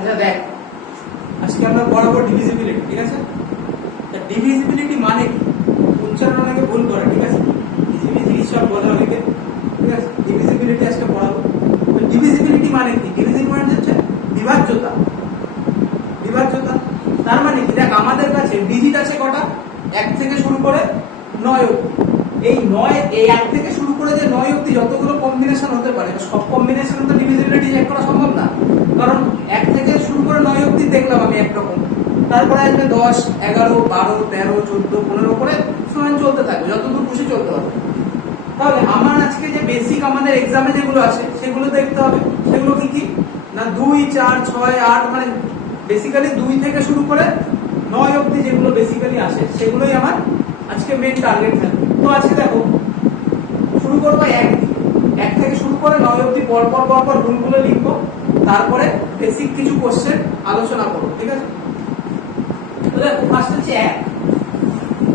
আচ্ছা দেখ, আজকে আমরা পড়াবো ডিভিজিবিলিটি, ঠিক আছে? ডিভিজিবিলিটি মানে কি? উচ্চারণ অনেকে ভুল করে, ঠিক আছে? ডিভিজিবিলিটি সব বলে অনেকে, ঠিক আছে? ডিভিজিবিলিটি আজকে পড়াবো। ডিভিজিবিলিটি মানে কি? ডিভিজিবিলিটি মানে হচ্ছে বিভাজ্যতা। বিভাজ্যতা তার মানে কি? দেখ, আমাদের কাছে ডিজিট আছে কটা? 1 থেকে শুরু করে 9 অবধি। এই 9, এই 1 থেকে শুরু করে যে 9 অবধি যতগুলো কম্বিনেশন হতে পারে, সব কম্বিনেশন তো ডিভিজিবিলিটি চেক করা সম্ভব না। কারণ 1 থেকে শুরু করে 9 অবধি দেখলাম আমি একরকম, তারপরে আসবে 10, 11, 12, 13, 14, 15 করে সমান চলতে থাকবে, যতদূর খুশি চলতে হবে। তাহলে আমার আজকে যে বেসিক আমাদের এক্সামে যেগুলো আছে সেগুলো দেখতে হবে। সেগুলো কি কি? না 2, 4, 6, 8, মানে বেসিক্যালি 2 থেকে শুরু করে 9 অবধি যেগুলো বেসিক্যালি আসে সেগুলোই আমার আজকে মেন টার্গেট থাকবে। তো আজকে দেখো শুরু করবো 1 থেকে শুরু করে 9 অবধি পর পর রুলগুলো লিখবো, তারপরে বেসিক কিছু কোশ্চেন আলোচনা করবো, ঠিক আছে? ফার্স্ট হচ্ছে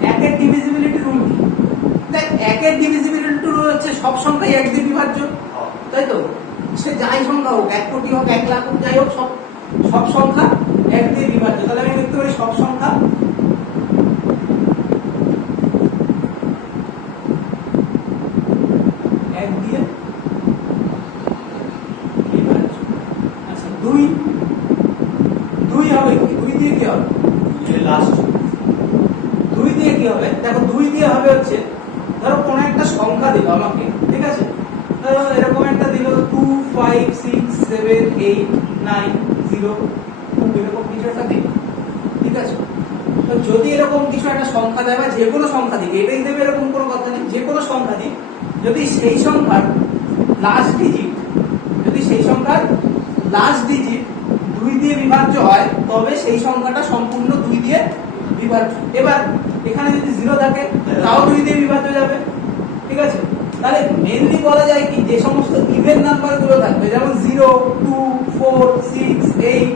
1 এর ডিভিজিবিলিটি রুল কি? দেখ, 1 এর ডিভিজিবিলিটি রুল হচ্ছে সব সংখ্যাই 1 দিয়ে বিভাজ্য, তাই তো? সে যাই সংখ্যা হোক, 1 কোটি হোক, 1 লাখ হোক, যাই হোক, সব সংখ্যা 1 দিয়ে বিভাজ্য। তাহলে আমি লিখতে পারি সব সংখ্যা 1 দিয়ে বিভাজ্য। আচ্ছা 2 হবে কি? 2 দিয়ে কি হবে? লাস্ট 2 দিয়ে কি হবে? দেখো 2 দিয়ে হবে হচ্ছে, ধরো কোন একটা সংখ্যা দিল আমাকে, ঠিক আছে? ধরো এরকম একটা দিল 2, 5, 6, 7, 8, 9, 0, 2, এরকম কিছু একটা দিল, ঠিক আছে? তো যদি এরকম কিছু একটা সংখ্যা দেয় বা যে কোনো সংখ্যা দিক, এটাই দেবে এরকম কোনো কথা নেই, যে কোনো সংখ্যা দিক, যদি সেই সংখ্যার লাস্ট ডিজিট 2 দিয়ে বিভাজ্য হয়, তবে সেই সংখ্যাটা সম্পূর্ণ 2 দিয়ে বিভাজ্য। এবার এখানে যদি 0 থাকে তাও 2 দিয়ে বিভাজ্য যাবে, ঠিক আছে? তাহলে মেইনলি বলা যায় কি, যে সমস্ত ইভেন নাম্বারগুলো থাকবে, যেমন 0, 2, 4, 6, 8,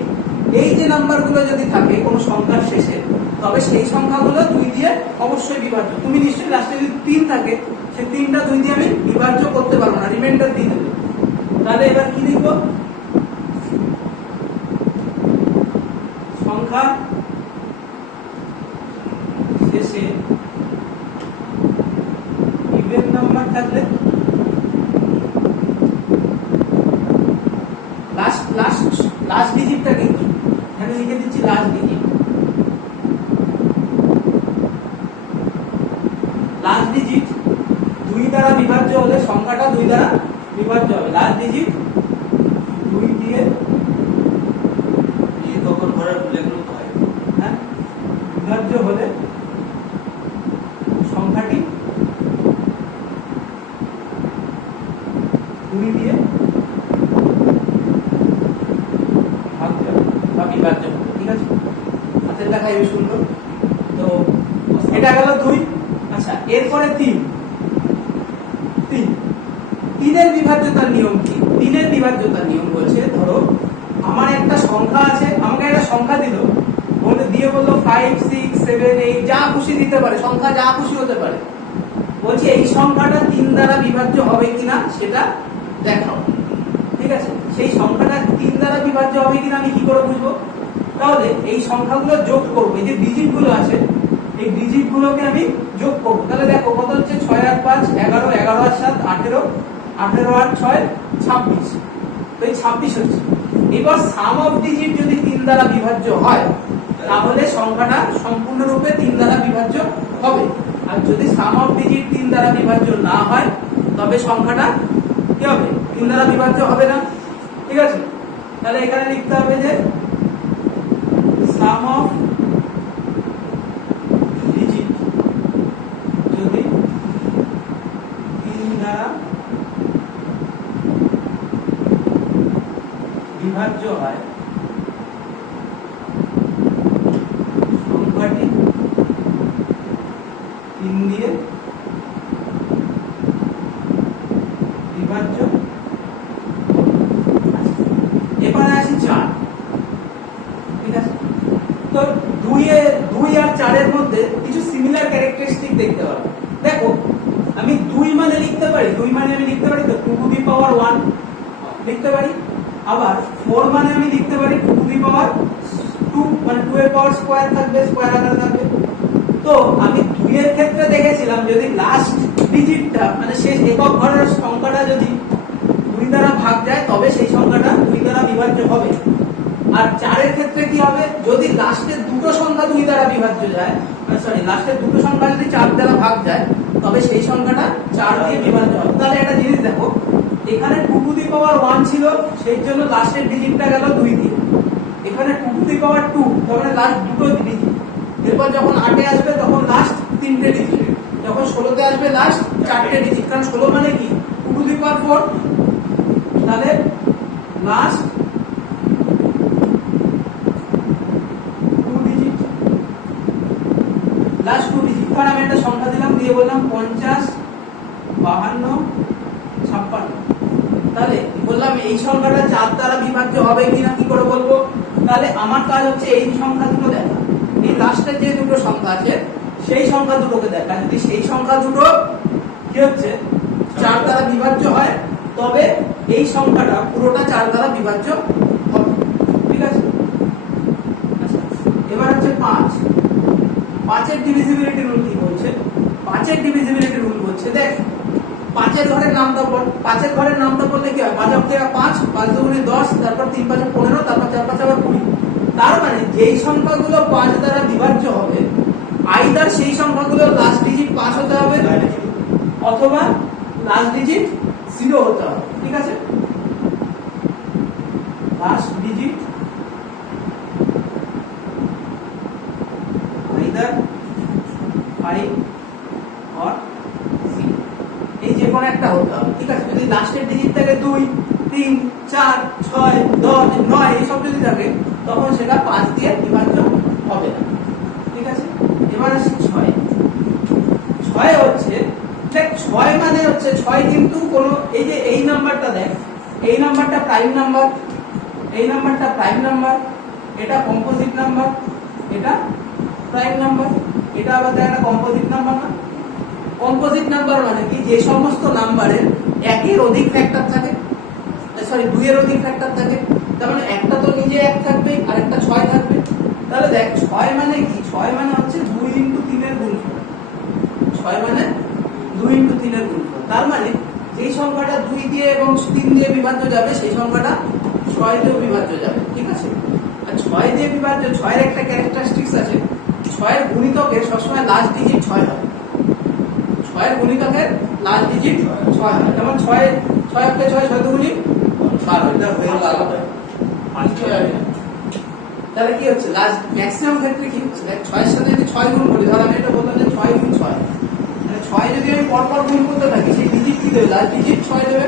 এই যে নাম্বারগুলো যদি থাকে কোনো সংখ্যার শেষে, তবে সেই সংখ্যাগুলো 2 দিয়ে অবশ্যই বিভাজ্য। তুমি নিশ্চয়ই লাস্টে যদি 3 থাকে, সেই 3টা 2 দিয়ে আমি বিভাজ্য করতে পারবো না, রিমাইন্ডার দিয়ে দেবে। তাহলে এবার কি লিখবো? সংখ্যা শেষে ইভেন নাম্বার থাকলে লাস্ট ডিজিটটা কিন্তু এখানে লিখে দিচ্ছি, লাস্ট ডিজিট 2 দ্বারা বিভাজ্য হলে সংখ্যাটা 2 দ্বারা বিভাজ্য হবে। লাস্ট ডিজিট 2 দিয়ে তখন ঘরের লেখলো হয়, হ্যাঁ, বিভাজ্য হলে সংখ্যাটি 2 দিয়ে ভাজ্য বা বিভাজ্য হবে, ঠিক আছে? হাতের লেখা এই সুন্দর। তো এটা গেল 2। আচ্ছা, এরপরে 3 এর বিভাজ্যতার নিয়ম কি? 3 এর বিভাজ্যতার নিয়ম বলছে, ধরো আমার একটা সংখ্যা আছে, আমাকে একটা সংখ্যা দিল, দিয়ে বললো 5, 6, 7, 8, যা খুশি দিতে পারে, সংখ্যা যা খুশি হতে পারে। বলছে এই সংখ্যাটা 3 দ্বারা বিভাজ্য হবে কিনা সেটা দেখাও, ঠিক আছে? সেই সংখ্যাটা 3 দ্বারা বিভাজ্য হবে কিনা আমি কি করে বুঝবো? তাহলে এই সংখ্যাগুলো যোগ করবো, এই যে ডিজিট গুলো আছে এই ডিজিট গুলোকে আমি যোগ করবো। তাহলে দেখো কত হচ্ছে? 6 আর 5 11, 11 আর 7 18, 18 আর 6 26, তো এই 26 হচ্ছে। এবার সাম অফ ডিজিট যদি 3 দ্বারা বিভাজ্য হয়, তাহলে সংখ্যাটা সম্পূর্ণরূপে 3 দ্বারা বিভাজ্য হবে। আর যদি সাম অফ ডিজিট 3 দ্বারা বিভাজ্য না হয়, তবে সংখ্যাটা কি হবে? 3 দ্বারা বিভাজ্য হবে না, ঠিক আছে? তাহলে এখানে লিখতে হবে যে সাম অফ ডিজিট যদি 3 দ্বারা বিভাজ্য হয়, সংখ্যাটি 3 দিয়ে বিভাজ্য। এবারে আসি 4, ঠিক আছে? তো 2 আর 4 এর মধ্যে কিছু সিমিলার ক্যারেক্টারিস্টিক দেখতে পাবো। দেখো আমি 2 মানে লিখতে পারি, 2 মানে আমি লিখতে পারি তো 2 টু দি পাওয়ার 1 লিখতে পারি। আবার 4 মানে আমি লিখতে পারি 2 টু দি পাওয়ার 2, মানে 2 এর পাওয়ার স্কয়ার থাকবে, স্কয়ার আকারে থাকবে। তো আমি 2 এর ক্ষেত্রে দেখেছিলাম যদি লাস্ট ডিজিটটা মানে শেষ একক ঘরের সংখ্যাটা যদি 2 দ্বারা ভাগ যায় তবে সেই সংখ্যাটা 2 দ্বারা বিভাজ্য হবে। আর 4 এর ক্ষেত্রে কি হবে, যদি লাস্টের দুটো সংখ্যা 2 দ্বারা বিভাজ্য যায়, সরি লাস্টের দুটো সংখ্যা যদি 4 দ্বারা ভাগ যায় তবে সেই সংখ্যাটা 4 দিয়ে বিভাজ্য হবে। তাহলে একটা জিনিস দেখো, এখানে 2 টু দি পাওয়ার 1 ছিল, সেই জন্য লাস্টের ডিজিটটা গেল 2 দিয়ে। এখানে 2 টু দি পাওয়ার 2, তার মানে লাস্ট দুটো ডিজিট। এরপর যখন 8 এ আসবে তখন লাস্ট 3টে ডিজিট, যখন 16 তে আসবে লাস্ট 4টে ডিজিট, কারণ 16 মানে কি 2 টু দি পাওয়ার 4, তাহলে লাস্ট 2 ডিজিট, লাস্ট 2 ডিজিট। কারণ আমি একটা সংখ্যা দিলাম, দিয়ে বললাম 50, 52, 56। তাহলে বললাম এই সংখ্যাটা 4 দ্বারা বিভাজ্য হবে কিনা কি করে বলবো? তাহলে আমার কাজ হচ্ছে এই সংখ্যা দুটো দেখা, এই লাস্টের যে দুটো সংখ্যা আছে সেই সংখ্যা দুটোকে দেখা। যদি সেই সংখ্যা দুটো কি হচ্ছে 4 দ্বারা বিভাজ্য হয় তবে এই সংখ্যাটা পুরোটা 4 দ্বারা বিভাজ্য হবে, ঠিক আছে? আচ্ছা, এবার হচ্ছে 5। 5 এর ডিভিজিবিলিটি রুল কি বলছে? 5 এর ডিভিজিবিলিটি রুল বলছে দেখ 5 এর ঘরের নামটা পড়, 5 এর ঘরের নামটা পড়লে কি হয়, 5 অক্ষে 5, 5 দুগুণে 10, তারপর 3 5 15, তারপর 4 5 আবার 20। তার মানে যেই সংখ্যাগুলো 5 দ্বারা বিভাজ্য হবে আইদার সেই সংখ্যাগুলো লাস্ট ডিজিট 5 হতে হবে অথবা লাস্ট ডিজিট 0 হতে হবে, ঠিক আছে? লাস্ট ডিজিট আইদার 5 or 0, এই যে কোনো একটা হতে হবে, ঠিক আছে? যদি লাস্টের ডিজিট থাকে 2, 3, 4, 6, 10, 9 এইসব যদি থাকে তখন সেটা 5 দিয়ে বিভাজ্য হবে না, ঠিক আছে? এবার আসি 6। 6 হচ্ছে দেখ 6 মানে হচ্ছে 6 কিন্তু কোনো এই যে এই নাম্বারটা দেখ, এই নাম্বারটা প্রাইম নাম্বার, এই নাম্বারটা প্রাইম নাম্বার, এটা কম্পোজিট নাম্বার, এটা প্রাইম নাম্বার, এটা আবার দেখ একটা কম্পোজিট নাম্বার না? কম্পোজিট নাম্বার মানে কি, যে সমস্ত নাম্বারের একের অধিক ফ্যাক্টর থাকে, সরি 2 এর অধিক ফ্যাক্টর থাকে, তার মানে একটা তো নিজে 1 থাকবে আর একটা 6 থাকবে। তাহলে দেখ 6 মানে কি, 6 মানে হচ্ছে 2 × 3 এর গুণফল, 6 মানে 2 × 3 এর গুণফল। তার মানে যেই সংখ্যাটা 2 দিয়ে এবং 3 দিয়ে বিভাজ্য যাবে সেই সংখ্যাটা 6 দিয়েও বিভাজ্য যাবে, ঠিক আছে? আর 6 দিয়ে বিভাজ্য, 6 এর একটা ক্যারেক্টারিস্টিক্স আছে, 6 এর গুণিতকের সবসময় লাস্ট ডিজিট 6 হয়, 6 এর গুণিতকের লাস্ট ডিজিট 6 হয়। যেমন 6 অক্ষে 6, 6 দুগুণে 12, এটা হয়ে গেল 5। তাহলে কি হচ্ছে লাস্ট ম্যাক্সিমাম ক্ষেত্রে কি হচ্ছে দেখ 6 এর সাথে যদি 6 গুণ করি, ধর আমি এটা বললাম যে 6 × 6, মানে 6 যদি আমি পরপর গুণ করতে থাকি সেই ডিজিট কি দেবে, লাস্ট ডিজিট 6 দেবে।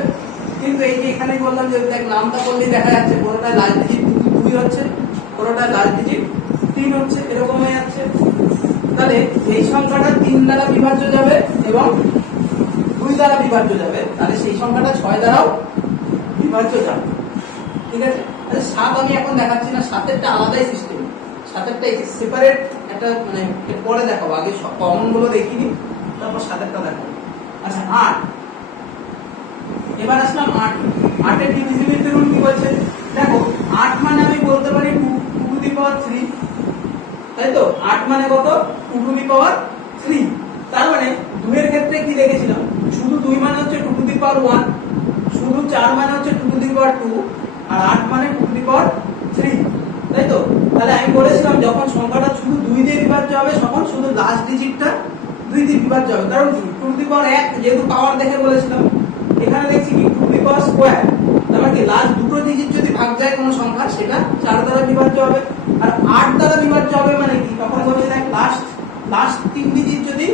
কিন্তু এই যে এখানেই বললাম যে দেখ নামটা করলেই দেখা যাচ্ছে কোনোটা লাস্ট ডিজিট 2 হচ্ছে, কোনোটা লাস্ট ডিজিট 3 হচ্ছে, এরকম হয়ে যাচ্ছে। তাহলে এই সংখ্যাটা 3 দ্বারা বিভাজ্য যাবে এবং 2 দ্বারা বিভাজ্য যাবে, তাহলে সেই সংখ্যাটা 6 দ্বারাও বিভাজ্য যাবে, ঠিক আছে? তাহলে 7 আমি এখন দেখাচ্ছি না, 7এরটা আলাদাই সিস্টেম, 7এরটা সেপারেট একটা, মানে পরে দেখাবো, আগে সব কমন গুলো দেখিনি তারপর 7এরটা দেখাবো। আচ্ছা 8, এবার আসলাম 8। 8 এর ডিভিজিবিলিটি রুল কি বলছে দেখো, 8 মানে আমি বলতে পারি 2 টু দি পাওয়ার 3, তাই তো? 8 মানে কত, 2 টু দি পাওয়ার 3। তার মানে 2 এর ক্ষেত্রে কি দেখেছিলাম, শুধু 2 মানে হচ্ছে 2 টু দি পাওয়ার 1, শুধু 4 মানে হচ্ছে 2 টু দি পাওয়ার 2, আর 8 মানে 2 টু দি পাওয়ার 3, তাই তো? তাহলে আমি বলেছিলাম যখন সংখ্যাটা শুধু 2 দিয়ে বিভাজ্য হবে তখন শুধু লাস্ট ডিজিটটা 2 দিয়ে বিভাজ্য হবে, কারণ 2 টু দি পাওয়ার 1 যেহেতু পাওয়ার দেখে বলেছিলাম। এখানে দেখছি কি 2 টু দি পাওয়ার স্কয়ার, তার মানে কি লাস্ট দুটো ডিজিট যদি ভাগ যায় কোনো সংখ্যা সেটা 4 দ্বারা বিভাজ্য হবে, আর 8 দ্বারা বিভাজ্য হবে মানে কি, তখন বলছে দেখ লাস্ট 3 ডিজিট যদি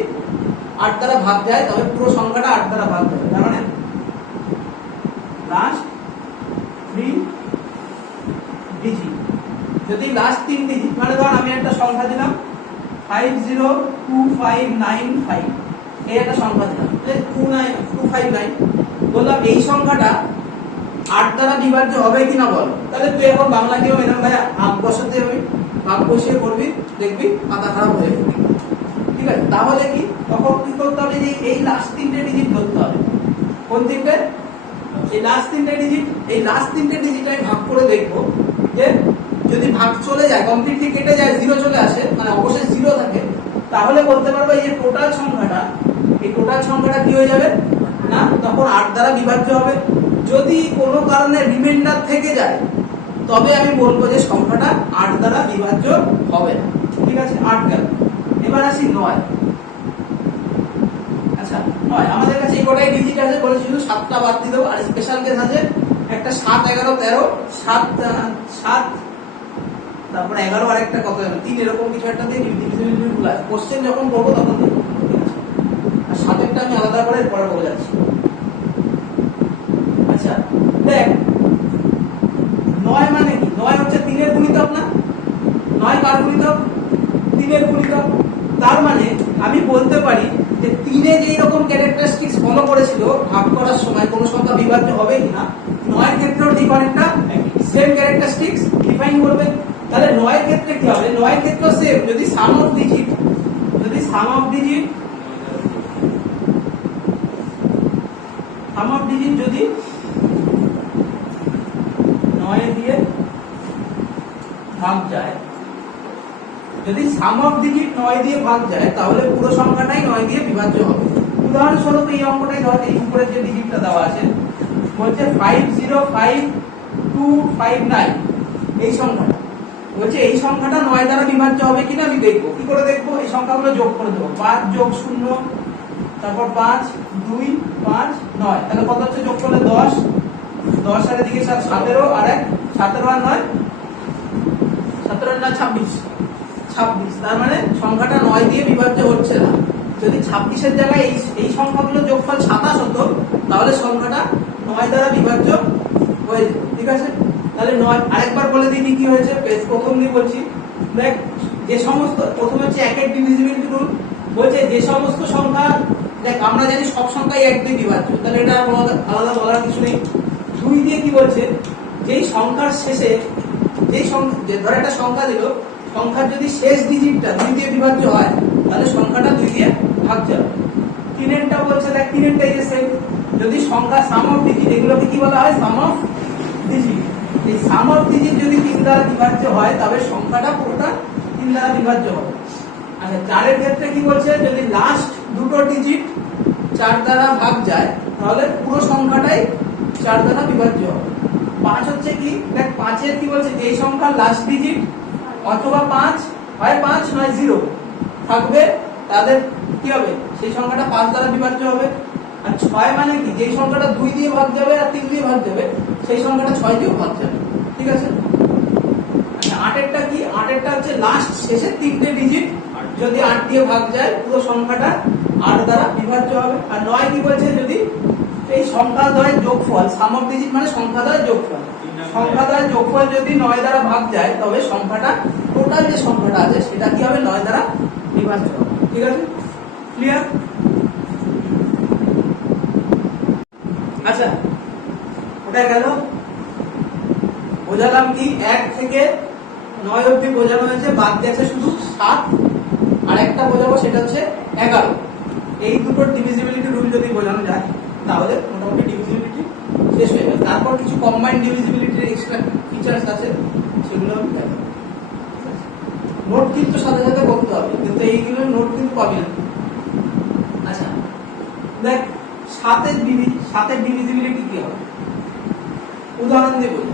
8 দ্বারা ভাগ যায় তবে পুরো সংখ্যাটা 8 দ্বারা ভাগ যাবে, তার মানে লাস্ট 3 ডিজিট যদি লাস্ট 3 ডিজিট, মানে ধর আমি একটা সংখ্যা দিলাম 502595, এই একটা সংখ্যা দিলাম 259 বললাম এই সংখ্যাটা 8 দ্বারা বিভাজ্য হবে কিনা বল। তাহলে তুই এখন বাংলা কেউ এরকম ভাই ভাগ বসাতে হবে, ভাগ বসিয়ে করবি, দেখবি মাথা খারাপ হয়ে যাবে, ঠিক আছে? তাহলে কি তখন কি করতে হবে, যে এই লাস্ট 3টে ডিজিট ধরতে হবে। কোন 3টে? এই লাস্ট তিনটে ডিজিট আমি ভাগ করে দেখবো যে যদি ভাগ চলে যায়, কমপ্লিটলি কেটে যায়, জিরো চলে আসে, মানে অবশ্যই জিরো থাকে, তাহলে বলতে পারবো এই যে টোটাল সংখ্যাটা কি হয়ে যাবে না, তখন 8 দ্বারা বিভাজ্য হবে। যদি কোনো কারণে রিমাইন্ডার থেকে যায় তবে আমি বলবো যে সংখ্যাটা 8 দ্বারা বিভাজ্য হবে না। ঠিক আছে, 8 গেল। এবার আসি 9। আচ্ছা 9, আমাদের কাছে এই কটাই ডিজিট আছে, বলেছি শুধু 7টা বাদ দিয়ে দেবো। আর স্পেশাল কেস আছে একটা 7, 11, 13, 7, তারপর 11 আর একটা কত জানো 3, এরকম কিছু একটা দিয়ে ডিভিজিবিলিটি রুল আছে। কোশ্চেন যখন করবো তখন দেখবো। ঠিক আছে, আর 7এরটা আমি আলাদা করে পরে বলে যাচ্ছি। আচ্ছা দেখ 9 মানে কি? 9 হচ্ছে 3 এর গুণিতক না? 9 কার গুণিতক? 3 এর গুণিতক। তার মানে আমি বলতে পারি যে 3 এ যেই রকম ক্যারেক্টারিস্টিক্স ফলো করেছিল ভাগ করার সময় কোন সংখ্যা বিভাজ্য হবে কিনা, 9 এর ক্ষেত্রেও ঠিক অনেকটা সেম ক্যারেক্টারিস্টিক্স ডিফাইন করবে। তাহলে 9 এর ক্ষেত্রে কি হবে? 9 এর ক্ষেত্রে সেম, যদি সাম অফ ডিজিট যদি 9 দিয়ে ভাগ যায়, যদি সাম অফ ডিজিট 9 দিয়ে ভাগ যায় তাহলে পুরো সংখ্যাটাই 9 দিয়ে বিভাজ্য হবে। উদাহরণস্বরূপ এই অঙ্কটাই ধর, এই উপরের যে ডিজিটটা দেওয়া আছে বলছে 505259, এই সংখ্যাটা বলছে এই সংখ্যাটা 9 দ্বারা বিভাজ্য হবে কিনা আমি দেখবো। কি করে দেখবো? এই সংখ্যাগুলো যোগ করে দেবো। 5 যোগ 0, তারপর 5, 2, 5, 9, তাহলে কত হচ্ছে যোগ করলে 10, 10 আর এদিকে 17, আর 1 17 আর 9 26। তার মানে সংখ্যাটা 9 দিয়ে বিভাজ্য হচ্ছে না। যদি 26 এর জায়গায় এই সংখ্যাগুলো যোগফল 27 হতো তাহলে সংখ্যাটা 9 দ্বারা বিভাজ্য হয়ে যেত। ঠিক আছে, তাহলে 9 আরেকবার বলে দিই কি হয়েছে। প্রথম দিয়ে বলছি, দেখ যে সমস্ত, প্রথমে হচ্ছে 1 এর ডিভিজিবিলিটি রুল, বলছে যে সমস্ত সংখ্যা, দেখ আমরা জানি সব সংখ্যাই 1 দিয়ে বিভাজ্য, তাহলে এটা আলাদা বলার কিছু নেই। 2 দিয়ে কি বলছে, যেই সংখ্যার শেষে ধর একটা সংখ্যা দিল, সংখ্যার যদি শেষ ডিজিটটা 2 দিয়ে বিভাজ্য হয় তাহলে সংখ্যাটা 2 দিয়ে ভাজ্য হবে। 3এরটা বলছে, দেখ 3এরটা এই যে সেম, যদি সংখ্যা সাম অফ ডিজিট, এগুলোকে কি বলা হয়? সাম অফ ডিজিট। এই সাম অফ ডিজিট যদি 3 দ্বারা বিভাজ্য হয় তবে সংখ্যাটা পুরোটা 3 দ্বারা বিভাজ্য হবে। আচ্ছা 4 এর ক্ষেত্রে কি বলছে, যদি লাস্ট দুটো ডিজিট 4 দ্বারা ভাগ যায় তাহলে পুরো সংখ্যাটাই 4 দ্বারা বিভাজ্য হবে। 5 হচ্ছে কি, দেখ 5 এর কি বলছে, যেই সংখ্যার লাস্ট ডিজিট অথবা 5 হয় 5 নয় 0 থাকবে, তাদের কি হবে? সেই সংখ্যাটা 5 দ্বারা বিভাজ্য হবে। আর 6 মানে কি, যেই সংখ্যাটা 2 দিয়ে ভাগ যাবে আর 3 দিয়ে ভাগ যাবে সেই সংখ্যাটা 6 দিয়েও ভাগ যাবে। ঠিক আছে, আচ্ছা 8 এরটা কি? 8 এরটা হচ্ছে লাস্ট শেষের 3টে ডিজিট যদি 8 দিয়ে ভাগ যায় পুরো সংখ্যাটা 8 দ্বারা বিভাজ্য হবে। আর 9 কি বলছে, যদি এই সংখ্যাদ্বয়ের যোগফল, সাম অফ ডিজিট মানে সংখ্যাদ্বয়ের যোগফল যদি 9 দ্বারা ভাগ যায় তবে সংখ্যাটা, টোটাল যে সংখ্যাটা আছে সেটা কি হবে? 9 দ্বারা বিভাজ্য হবে। ঠিক আছে, ক্লিয়ার? আচ্ছা ওটা গেল, বোঝালাম কি 1 থেকে 9 অবধি বোঝানো হয়েছে, বাদ দিয়েছে শুধু 7, আর একটা বোঝাবো সেটা হচ্ছে 11। এই দুটো ডিভিজিবিলিটি রুল যদি বোঝানো যায় তাহলে মোটামুটি ডিভিজিবিলিটি শেষ হয়ে যাবে। তারপর কিছু কম্বাইন্ড ডিভিজিবিলিটির এক্সট্রা ফিচার্স আছে, সেগুলো দেখাবো। নোট কিন্তু সাথে সাথে করতে হবে, কিন্তু এইগুলো নোট কিন্তু পাবি না। আচ্ছা দেখ 7 এর ডিভিজিবিলিটি কি হবে? উদাহরণ দিয়ে বলি,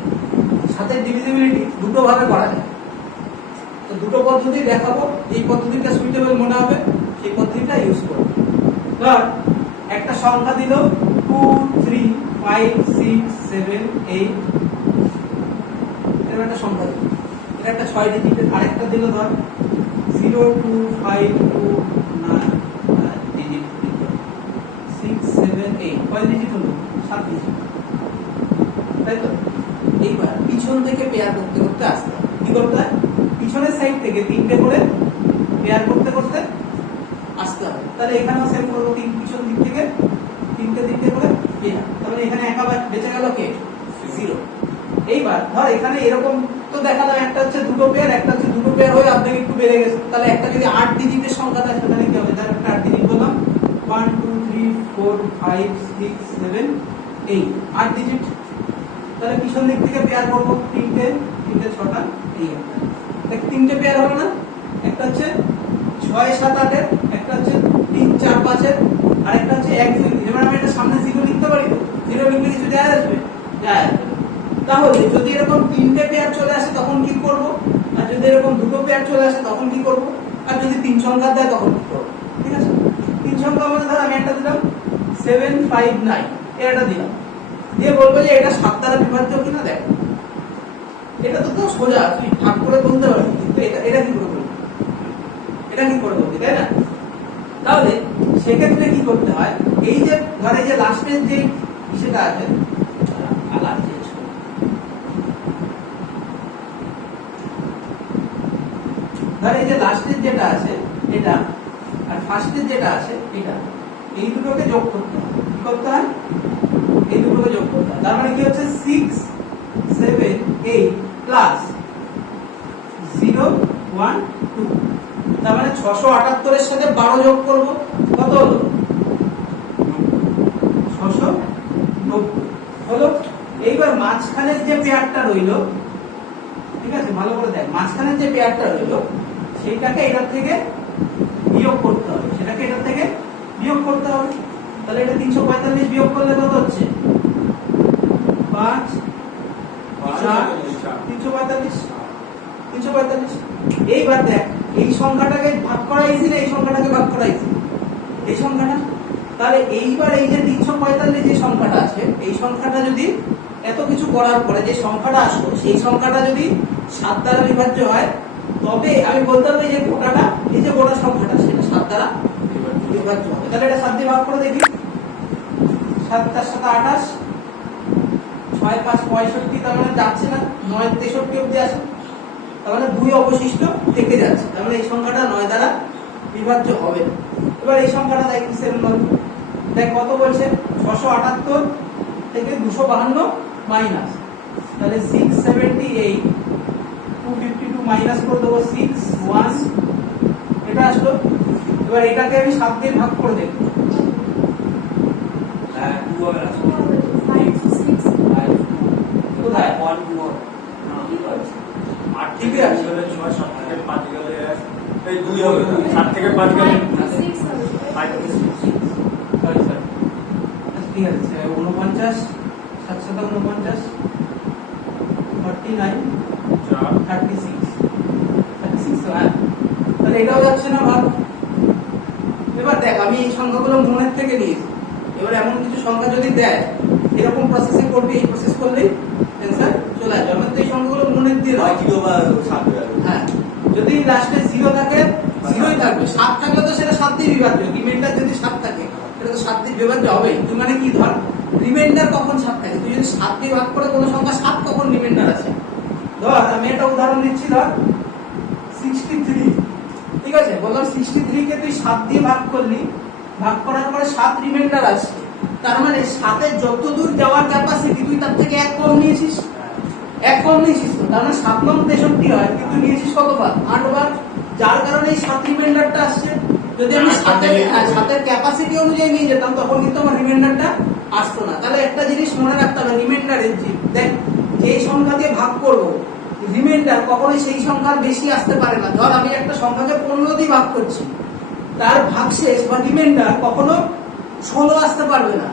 7 এর ডিভিজিবিলিটি দুটো ভাবে করা যায়। তো দুটো পদ্ধতি দেখাবো, এই পদ্ধতিটা সুইটেবল মনে হবে সেই পদ্ধতিটা ইউজ করব। ধর একটা সংখ্যা দিল 2 3 5 6 7 8, এর একটা সংখ্যা দিল, এটা একটা 6 ডিজিটের। আরেকটা দিল ধর 0 2 5 2 9 ডিজিট 6 7 8, কয় ডিজিট হলো? 7 ডিজিট, তাই তো? এইবার পিছন থেকে পেয়ার করতে করতে আসতে হবে। কি করতে হয়? পিছনের সাইড থেকে 3টে করে পেয়ার করতে করতে আসতে হবে। তাহলে এখানেও সেম করবো, পিছন দিক থেকে 3টে করে পেয়ার। তাহলে এখানে একা বেঁচে গেল কে? 0। এইবার ধর এখানে এরকম তো দেখালাম, একটা হচ্ছে দুটো পেয়ার, একটা হচ্ছে দুটো পেয়ার হয়ে অর্ধেক একটু বেড়ে গেছে। তাহলে একটা যদি 8 ডিজিটের সংখ্যা থাকে সেখানে কি হবে? ধর একটা 8 ডিজিট বললাম, 1 2 3 4 5 6 7 এই 8 ডিজিট। তাহলে পিছন দিক থেকে পেয়ার করবো, তিনটে ছটা, এই একটা তিনটে পেয়ার হবে না, একটা হচ্ছে 6 7 8 এর, একটা হচ্ছে 3 4 5 এর, আর একটা হচ্ছে 1 2 3। এবার আমি এটা সামনে 0 লিখতে পারি তো, 0 লিখলে কিছু যায় আসবে? যায়। তাহলে যদি এরকম তিনটে পেয়ার চলে আসে তখন কি করব, আর যদি এরকম দুটো পেয়ার চলে আসে তখন কি করব, আর যদি 3 সংখ্যা দেয় তখন কি করব? ঠিক আছে, 3 সংখ্যা মধ্যে ধর আমি একটা দিলাম 7 5 9, এটা দিলাম, দিয়ে বলবো যে এটা 7 দ্বারা বিভাজ্য কিনা দেখ। এটা তো সোজা, তুই ভাগ করে বলতে পারবি, কিন্তু এটা কি করে বলবি? এটা কি করে বলবি, তাই না? তাহলে সেক্ষেত্রে কি করতে হয়, এই যে ধরে যে লাস্টের যে সেটা আছে, কালার চেঞ্জ করব, ধর এই যে লাস্টের যেটা আছে এটা, আর ফার্স্টের যেটা আছে এটা, এই দুটোকে যোগ করতে হয়। কি করতে হয়? এই দুটোকে যোগ করতে হয়। তার মানে কি হচ্ছে 6 7 8 প্লাস 0 1 2, তার মানে 678 এর সাথে 12 যোগ করব, কত হলো? 690 হলো। এইবার মাঝখানের যে পেয়ারটা রইলো, ঠিক আছে, ভালো করে দেখ, মাঝখানের যে পেয়ারটা রইলো সেইটাকে এটার থেকে বিয়োগ করতে হবে, সেটাকে এটার থেকে বিয়োগ করতে হবে। তাহলে এটা 345 বিয়োগ করলে কত হচ্ছে? 5 4 345। এইবার দেখ, এই সংখ্যাটাকে ভাগ করা ইজি না এই সংখ্যাটাকে ভাগ করা ইজি? এই সংখ্যাটা। তাহলে এইবার এই যে 345 যে সংখ্যাটা আছে, এই সংখ্যাটা যদি এত কিছু করার পরে যে সংখ্যাটা আসলো, সেই সংখ্যাটা যদি 7 দ্বারা বিভাজ্য হয়, তবে আমি বলতে পারি যে গোটাটা, এই যে গোটা সংখ্যাটা সেটা 7 দ্বারা বিভাজ্য হবে। তাহলে এটা 7 দিয়ে ভাগ করে দেখি, 7 4 7 28, 6 5 65, তার মানে যাচ্ছে না, 9 63 অব্দি আছে, তার মানে 2 অবশিষ্ট থেকে যাচ্ছে, তার মানে এই সংখ্যাটা 9 দ্বারা বিভাজ্য হবে। এবার এই সংখ্যাটা দেখ 7 দেখ কত বলছে, 678 থেকে 252 মাইনাস, তাহলে 678 252 মাইনাস করে দেবো 6 1, এটা আসলো। এবার এটাকে আমি 7 দিয়ে ভাগ করে দেখব, হ্যাঁ 2 হবে না, 5 6 5 কোথায় 1 2 কি করছে 8 থেকে আছে, 6 7 থেকে 5 গেলে এই 2 হবে, 7 থেকে 5 গেলে 6 হবে, 5 থেকে 6 সরি ঠিক আছে, 49 7 7 49 49 36 হ্যাঁ, তাহলে এটাও যাচ্ছে না ভাগ। এবার দেখ, আমি এই সংখ্যাগুলো মনের থেকে নিয়েছি, এবার এমন কিছু সংখ্যা যদি দেয়, এরকম প্রসেসিং করবি, এই প্রসেস করলেই অ্যান্সার চলে আসবে। আমরা তো এই সংখ্যাগুলো মনের দিয়ে দাও, হ্যাঁ, যদি লাস্টে 0 থাকে 0ই থাকবে, 7 থাকলে তো সেটা 7 দিয়ে বিভাজ্য, রিমাইন্ডার যদি 7 থাকে সেটা তো 7 দিয়ে বিভাজ্য হবে। তুই মানে কি, ধর রিমাইন্ডার কখন 7 থাকে, তুই যদি 7 দিয়ে ভাগ করে কোনো সংখ্যা 7 কখন রিমাইন্ডার আছে। ধর আমি একটা উদাহরণ দিচ্ছি, ধর 63, ঠিক আছে, বললাম 63 কে তুই 7 দিয়ে ভাগ করলি, ভাগ করার পরে 7 রিমাইন্ডার আছে, তার মানে 7 এর যত দূর যাওয়ার ক্যাপাসিটি তুই তার থেকে 1 কম নিয়েছিস, 1 কম নিয়েছিস তো, তার মানে 7 নং 63 হয়, কিন্তু নিয়েছিস কতবার? 8 বার, যার কারণে এই 7 রিমাইন্ডারটা আসছে। যদি আমি 7 এর ক্যাপাসিটি অনুযায়ী নিয়ে যেতাম তখন কিন্তু আমার রিমাইন্ডারটা আসতো না। তাহলে একটা জিনিস মনে রাখতে হবে, রিমাইন্ডারের দেখ, যে সংখ্যা দিয়ে ভাগ করবো রিমাইন্ডার কখনোই সেই সংখ্যার বেশি আসতে পারে না। ধর আমি একটা সংখ্যাকে 15 দিয়ে ভাগ করছি, তার ভাগশেষ বা রিমাইন্ডার কখনো 16 আসতে পারবে না,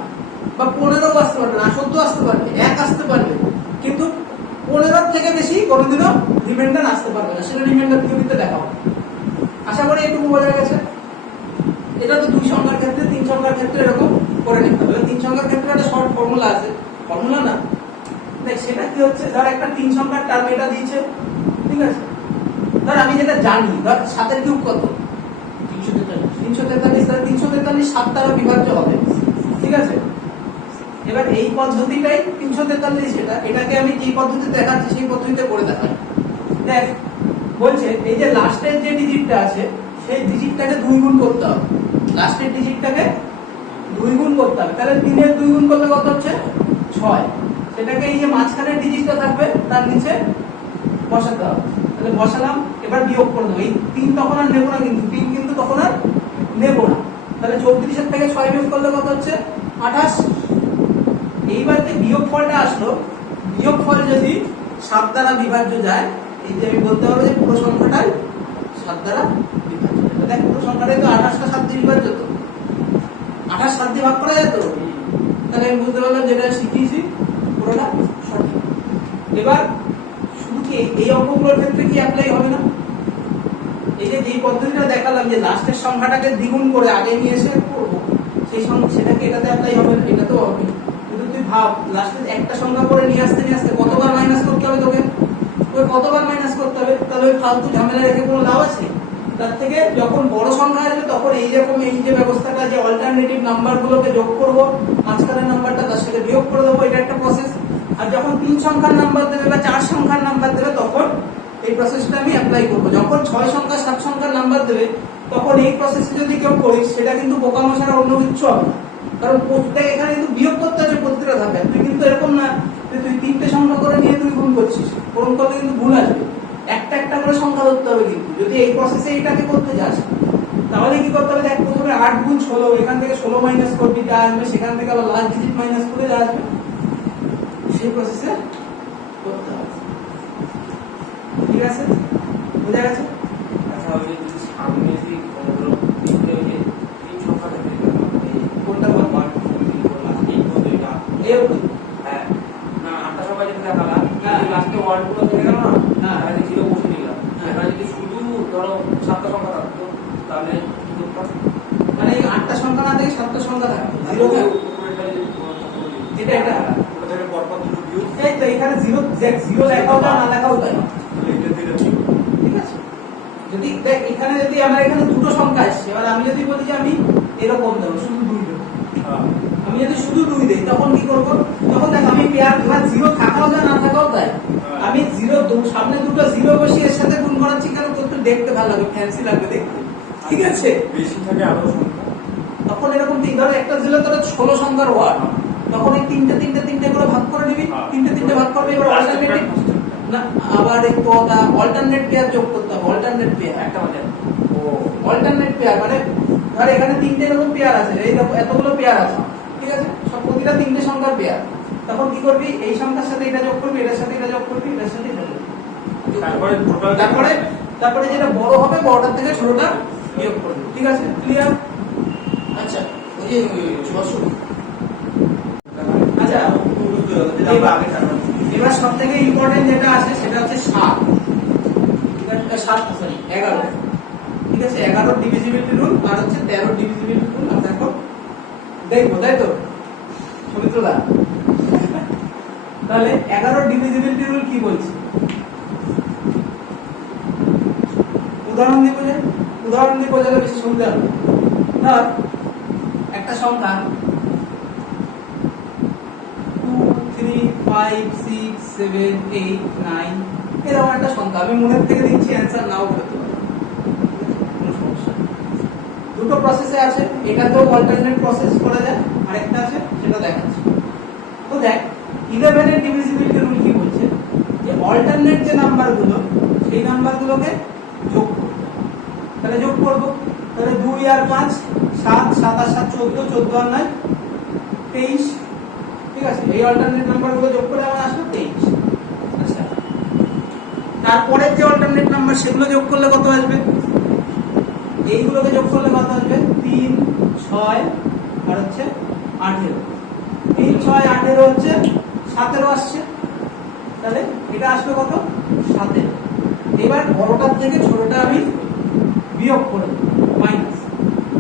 বা 15 আসতে পারবে না, 14 আসতে পারবে, 1 আসতে পারবে, কিন্তু 15 থেকে বেশি কোনোদিনও রিমাইন্ডার আসতে পারবে না। সেটা রিমাইন্ডার থিওরিতে দেখাবো। আশা করি এটুকু বোঝা গেছে। এটা তো 2 সংখ্যার ক্ষেত্রে, 3 সংখ্যার ক্ষেত্রে এরকম করে নিতে হবে। 3 সংখ্যার ক্ষেত্রে একটা শর্ট ফর্মুলা আছে, ফর্মুলা না দেখ, সেটা কি হচ্ছে, ধর একটা 3 সংখ্যার টার্ম এটা দিয়েছে, ঠিক আছে, ধর আমি যেটা জানি, ধর 7 এর কিউব কত 343, তাহলে 343 7 দ্বারা বিভাজ্য হবে, ঠিক আছে। এবার এই পদ্ধতিটাই 343, এটাকে আমি যে পদ্ধতিতে দেখাচ্ছি সেই পদ্ধতিতে করে দেখাই। দেখ বলছে এই যে লাস্টের যে ডিজিটটা আছে সেই ডিজিটটাকে 2 গুণ করতে হবে, লাস্টের ডিজিটটাকে 2 গুণ করতে হবে। তাহলে 3 এর 2 গুণ করলে কত হচ্ছে 6, সেটাকে এই যে মাঝখানের ডিজিটটা থাকবে তার নিচে বসাতে হবে। তাহলে বসালাম, এবার বিয়োগ করে দেবো। এই 3 তখন আর নেবো না, কিন্তু 3 কিন্তু তখন আর নেবো না। তাহলে 34 থেকে 6 বিয়োগ করলে কত হচ্ছে 28, এইবার যে বিয়োগফলটা আসলো, বিয়োগফল যদি 7 দ্বারা বিভাজ্য যায়, এই যে আমি বলতে পারবো যে পুরো সংখ্যাটাই 7 দ্বারা বিভাজ্য। দেখ পুরো সংখ্যাটাই তো 28টা 7 দিয়ে বিভাজ্য, তো 28 7 দিয়ে ভাগ করা যায় তো। তাহলে আমি বুঝতে পারলাম যেটা শিখিয়েছি পুরোটা সঠিক। এবার শুধু কি এই অঙ্কগুলোর ক্ষেত্রে কি অ্যাপ্লাই হবে না? এই যে যেই পদ্ধতিটা দেখালাম যে লাস্টের সংখ্যাটাকে দ্বিগুণ করে আগে নিয়ে এসে করবো, সেই সেটাকে এটাতে অ্যাপ্লাই হবে না? এটা তো হবে। কিন্তু তুই ভাব লাস্টে একটা সংখ্যা করে নিয়ে আসতে কতবার মাইনাস করতে হবে তোকে? ওই কতবার মাইনাস করতে হবে? তাহলে ওই ফালতু ঝামেলা রেখে কোনো লাভ আছে? তার থেকে যখন বড় সংখ্যা আসবে তখন এইরকম এই যে ব্যবস্থাটা যে অল্টারনেটিভ নাম্বারগুলোকে যোগ করব, মাঝখানের নাম্বারটা তার সাথে বিয়োগ করে দেবো, এটা একটা প্রসেস। আর যখন 3 সংখ্যার নাম্বার দেবে বা 4 সংখ্যার নাম্বার দেবে তখন এই প্রসেসটা আমি অ্যাপ্লাই করব। যখন 6 সংখ্যা 7 সংখ্যার নাম্বার দেবে তখন এই প্রসেসে যদি কেউ করিস সেটা কিন্তু বোকামো ছাড়া অন্য কিছু হবে না। কারণ প্রত্যেক এখানে কিন্তু বিয়োগ করতে হচ্ছে প্রতিটা ধাপে। তুই কিন্তু এরকম না যে তুই 3টে সংখ্যা করে নিয়ে তুই গুণ করছিস, গুণ করলে কিন্তু ভুল আসবে। একটা একটা করে সংখ্যা ধরতে হবে। কিন্তু যদি এই প্রসেসে এটাকে করতে যাস তাহলে কি করতে হবে? দেখ প্রথমে 8 গুণ 16, এখান থেকে 16 মাইনাস করবি যা আসবে, সেখান থেকে আবার লাস্ট ডিজিট মাইনাস করে যা আসবে, সেই প্রসেসে করতে হবে। ঠিক আছে, বোঝা গেছে? আচ্ছা, ওই যে সামনে যে তিনটে ওই যে 3 সংখ্যা থাকে, কোনটা বল? 1 2 3 4 লাস্ট এই পর্যন্ত এটা হ্যাঁ না 8টা সংখ্যা যেটা দেখালাম, লাস্টে 1 গুলো থেকে গেল না, তাহলে 0 বসে নিলাম। এবার যদি শুধু ধরো 7টা সংখ্যা থাকতো তাহলে কি করতাম? মানে এই 8টা সংখ্যা না থেকে 7টা সংখ্যা থাকবে, 0 তে এটা এটা ওটা থেকে পরপর দুটো বিয়োগ, এই তো এখানে 0 লেখাও যায় না লেখাও যায়, তাহলে এটা থেকে ঠিক আছে? যদি দেখ এখানে যদি আমার এখানে দুটো সংখ্যা আসছে, এবার আমি যদি বলি যে আমি এরকম দেবো শুধু 2 দেবো, আমি যদি শুধু 2 দেই তখন কি করব? তখন দেখ আমি পেয়ার ধর 0 থাকাও যায় না থাকাও যায়, আমি 0 সামনে দুটো 0 বসিয়ে এর সাথে গুণ করাচ্ছি কেন? তোর দেখতে ভালো লাগবে, ফ্যান্সি লাগবে দেখতে, ঠিক আছে? বেশি থাকে আরো সংখ্যা, তখন এরকম ঠিক ধর একটা দিলে তোর 16 সংখ্যার ওয়ার্ড, তখন এই তিনটে করে ভাগ করে নিবি, তিনটে ভাগ করবি। এবার অল্টারনেটিভ না, আবার একটু অল্টারনেট পেয়ার যোগ করতে হবে। অল্টারনেট পেয়ার একটা মানে অল্টারনেট পেয়ার মানে ধর এখানে 3টে এরকম পেয়ার আছে, এই দেখো এতগুলো পেয়ার আছে, ঠিক আছে? সব প্রতিটা 3টে সংখ্যার পেয়ার। তখন কি করবি? এই সংখ্যার সাথে এটা যোগ করবি, এটার সাথে এটা যোগ করবি, এটার সাথে এটা যোগ করবি, তারপরে যেটা বড় হবে বড়টার থেকে ছোটটা বিয়োগ করবি, ঠিক আছে? ক্লিয়ার? আচ্ছা, ওই যে আচ্ছা, এবার সব থেকে ইম্পর্টেন্ট যেটা আছে সেটা হচ্ছে 7, ঠিক আছে? 11, ঠিক আছে? 11 ডিভিজিবিলিটি রুল আর হচ্ছে 13 ডিভিজিবিলিটি রুল। আর দেখো দেখবো, তাই তো সৌমিত্রদা? তাহলে 11 ডিভিজিবিলিটি রুল কি বলছে? উদাহরণ দিয়ে বোঝালে বেশি সুবিধা হবে। ধর একটা সংখ্যা 2 3 5 6 7 8 9 এরকম একটা সংখ্যা, আমি মনের থেকে দিচ্ছি, অ্যান্সার নাও করতে পারি, কোনো সমস্যা নেই। দুটো প্রসেসে আছে, এটাতেও অল্টারনেট প্রসেস করা যায়, আরেকটা আছে সেটা দেখাচ্ছি। তো দেখ 11 এর ডিভিজিবিলিটি রুল কি বলছে? যে অল্টারনেট যে নাম্বারগুলো সেই নাম্বারগুলোকে যোগ করতে হবে। তাহলে যোগ করব, তাহলে 2 আর 5 7, 7 আর 7 14, 14 আর 9 23, ঠিক আছে? এই অল্টারনেট নাম্বারগুলো যোগ করে আমার আসলো 23। আচ্ছা, তারপরের যে অল্টারনেট নাম্বার সেগুলো যোগ করলে কত আসবে? এইগুলোকে যোগ করলে কত আসবে? 3 6 আর হচ্ছে 18, 3 6 18 হচ্ছে 17 আসছে। তাহলে এটা আসবে কত? 17। এবার বড়টার থেকে ছোটটা আমি বিয়োগ করে দেব, মাইনাস।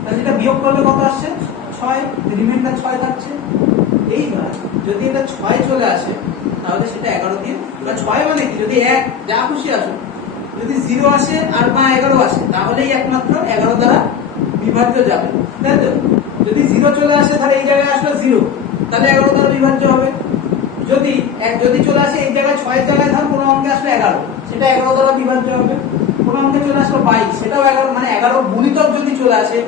তাহলে এটা বিয়োগ করলে কত আসছে? 6, রিমাইন্ডার 6 থাকছে। এইবার যদি এটা 6 চলে আসে তাহলে সেটা 11 দিয়ে, বা 6 মানে কি? যদি 1 যা খুশি আসুক, যদি 0 আসে আর বা 11 আসে তাহলেই একমাত্র 11 দ্বারা বিভাজ্য যাবে, তাই তো? যদি 0 চলে আসে তাহলে এই জায়গায় আসলো 0, তাহলে 11 দ্বারা বিভাজ্য হবে। যদি চলে আসে এই জায়গায় 6 এর জায়গায় ধর কোনো অঙ্কে আসলো 11, সেটা 11 দ্বারা বিভাজ্য হবে। কোনো অঙ্কে চলে আসলো 22, সেটাও 11, মানে 11 গুণিতক যদি চলে আসে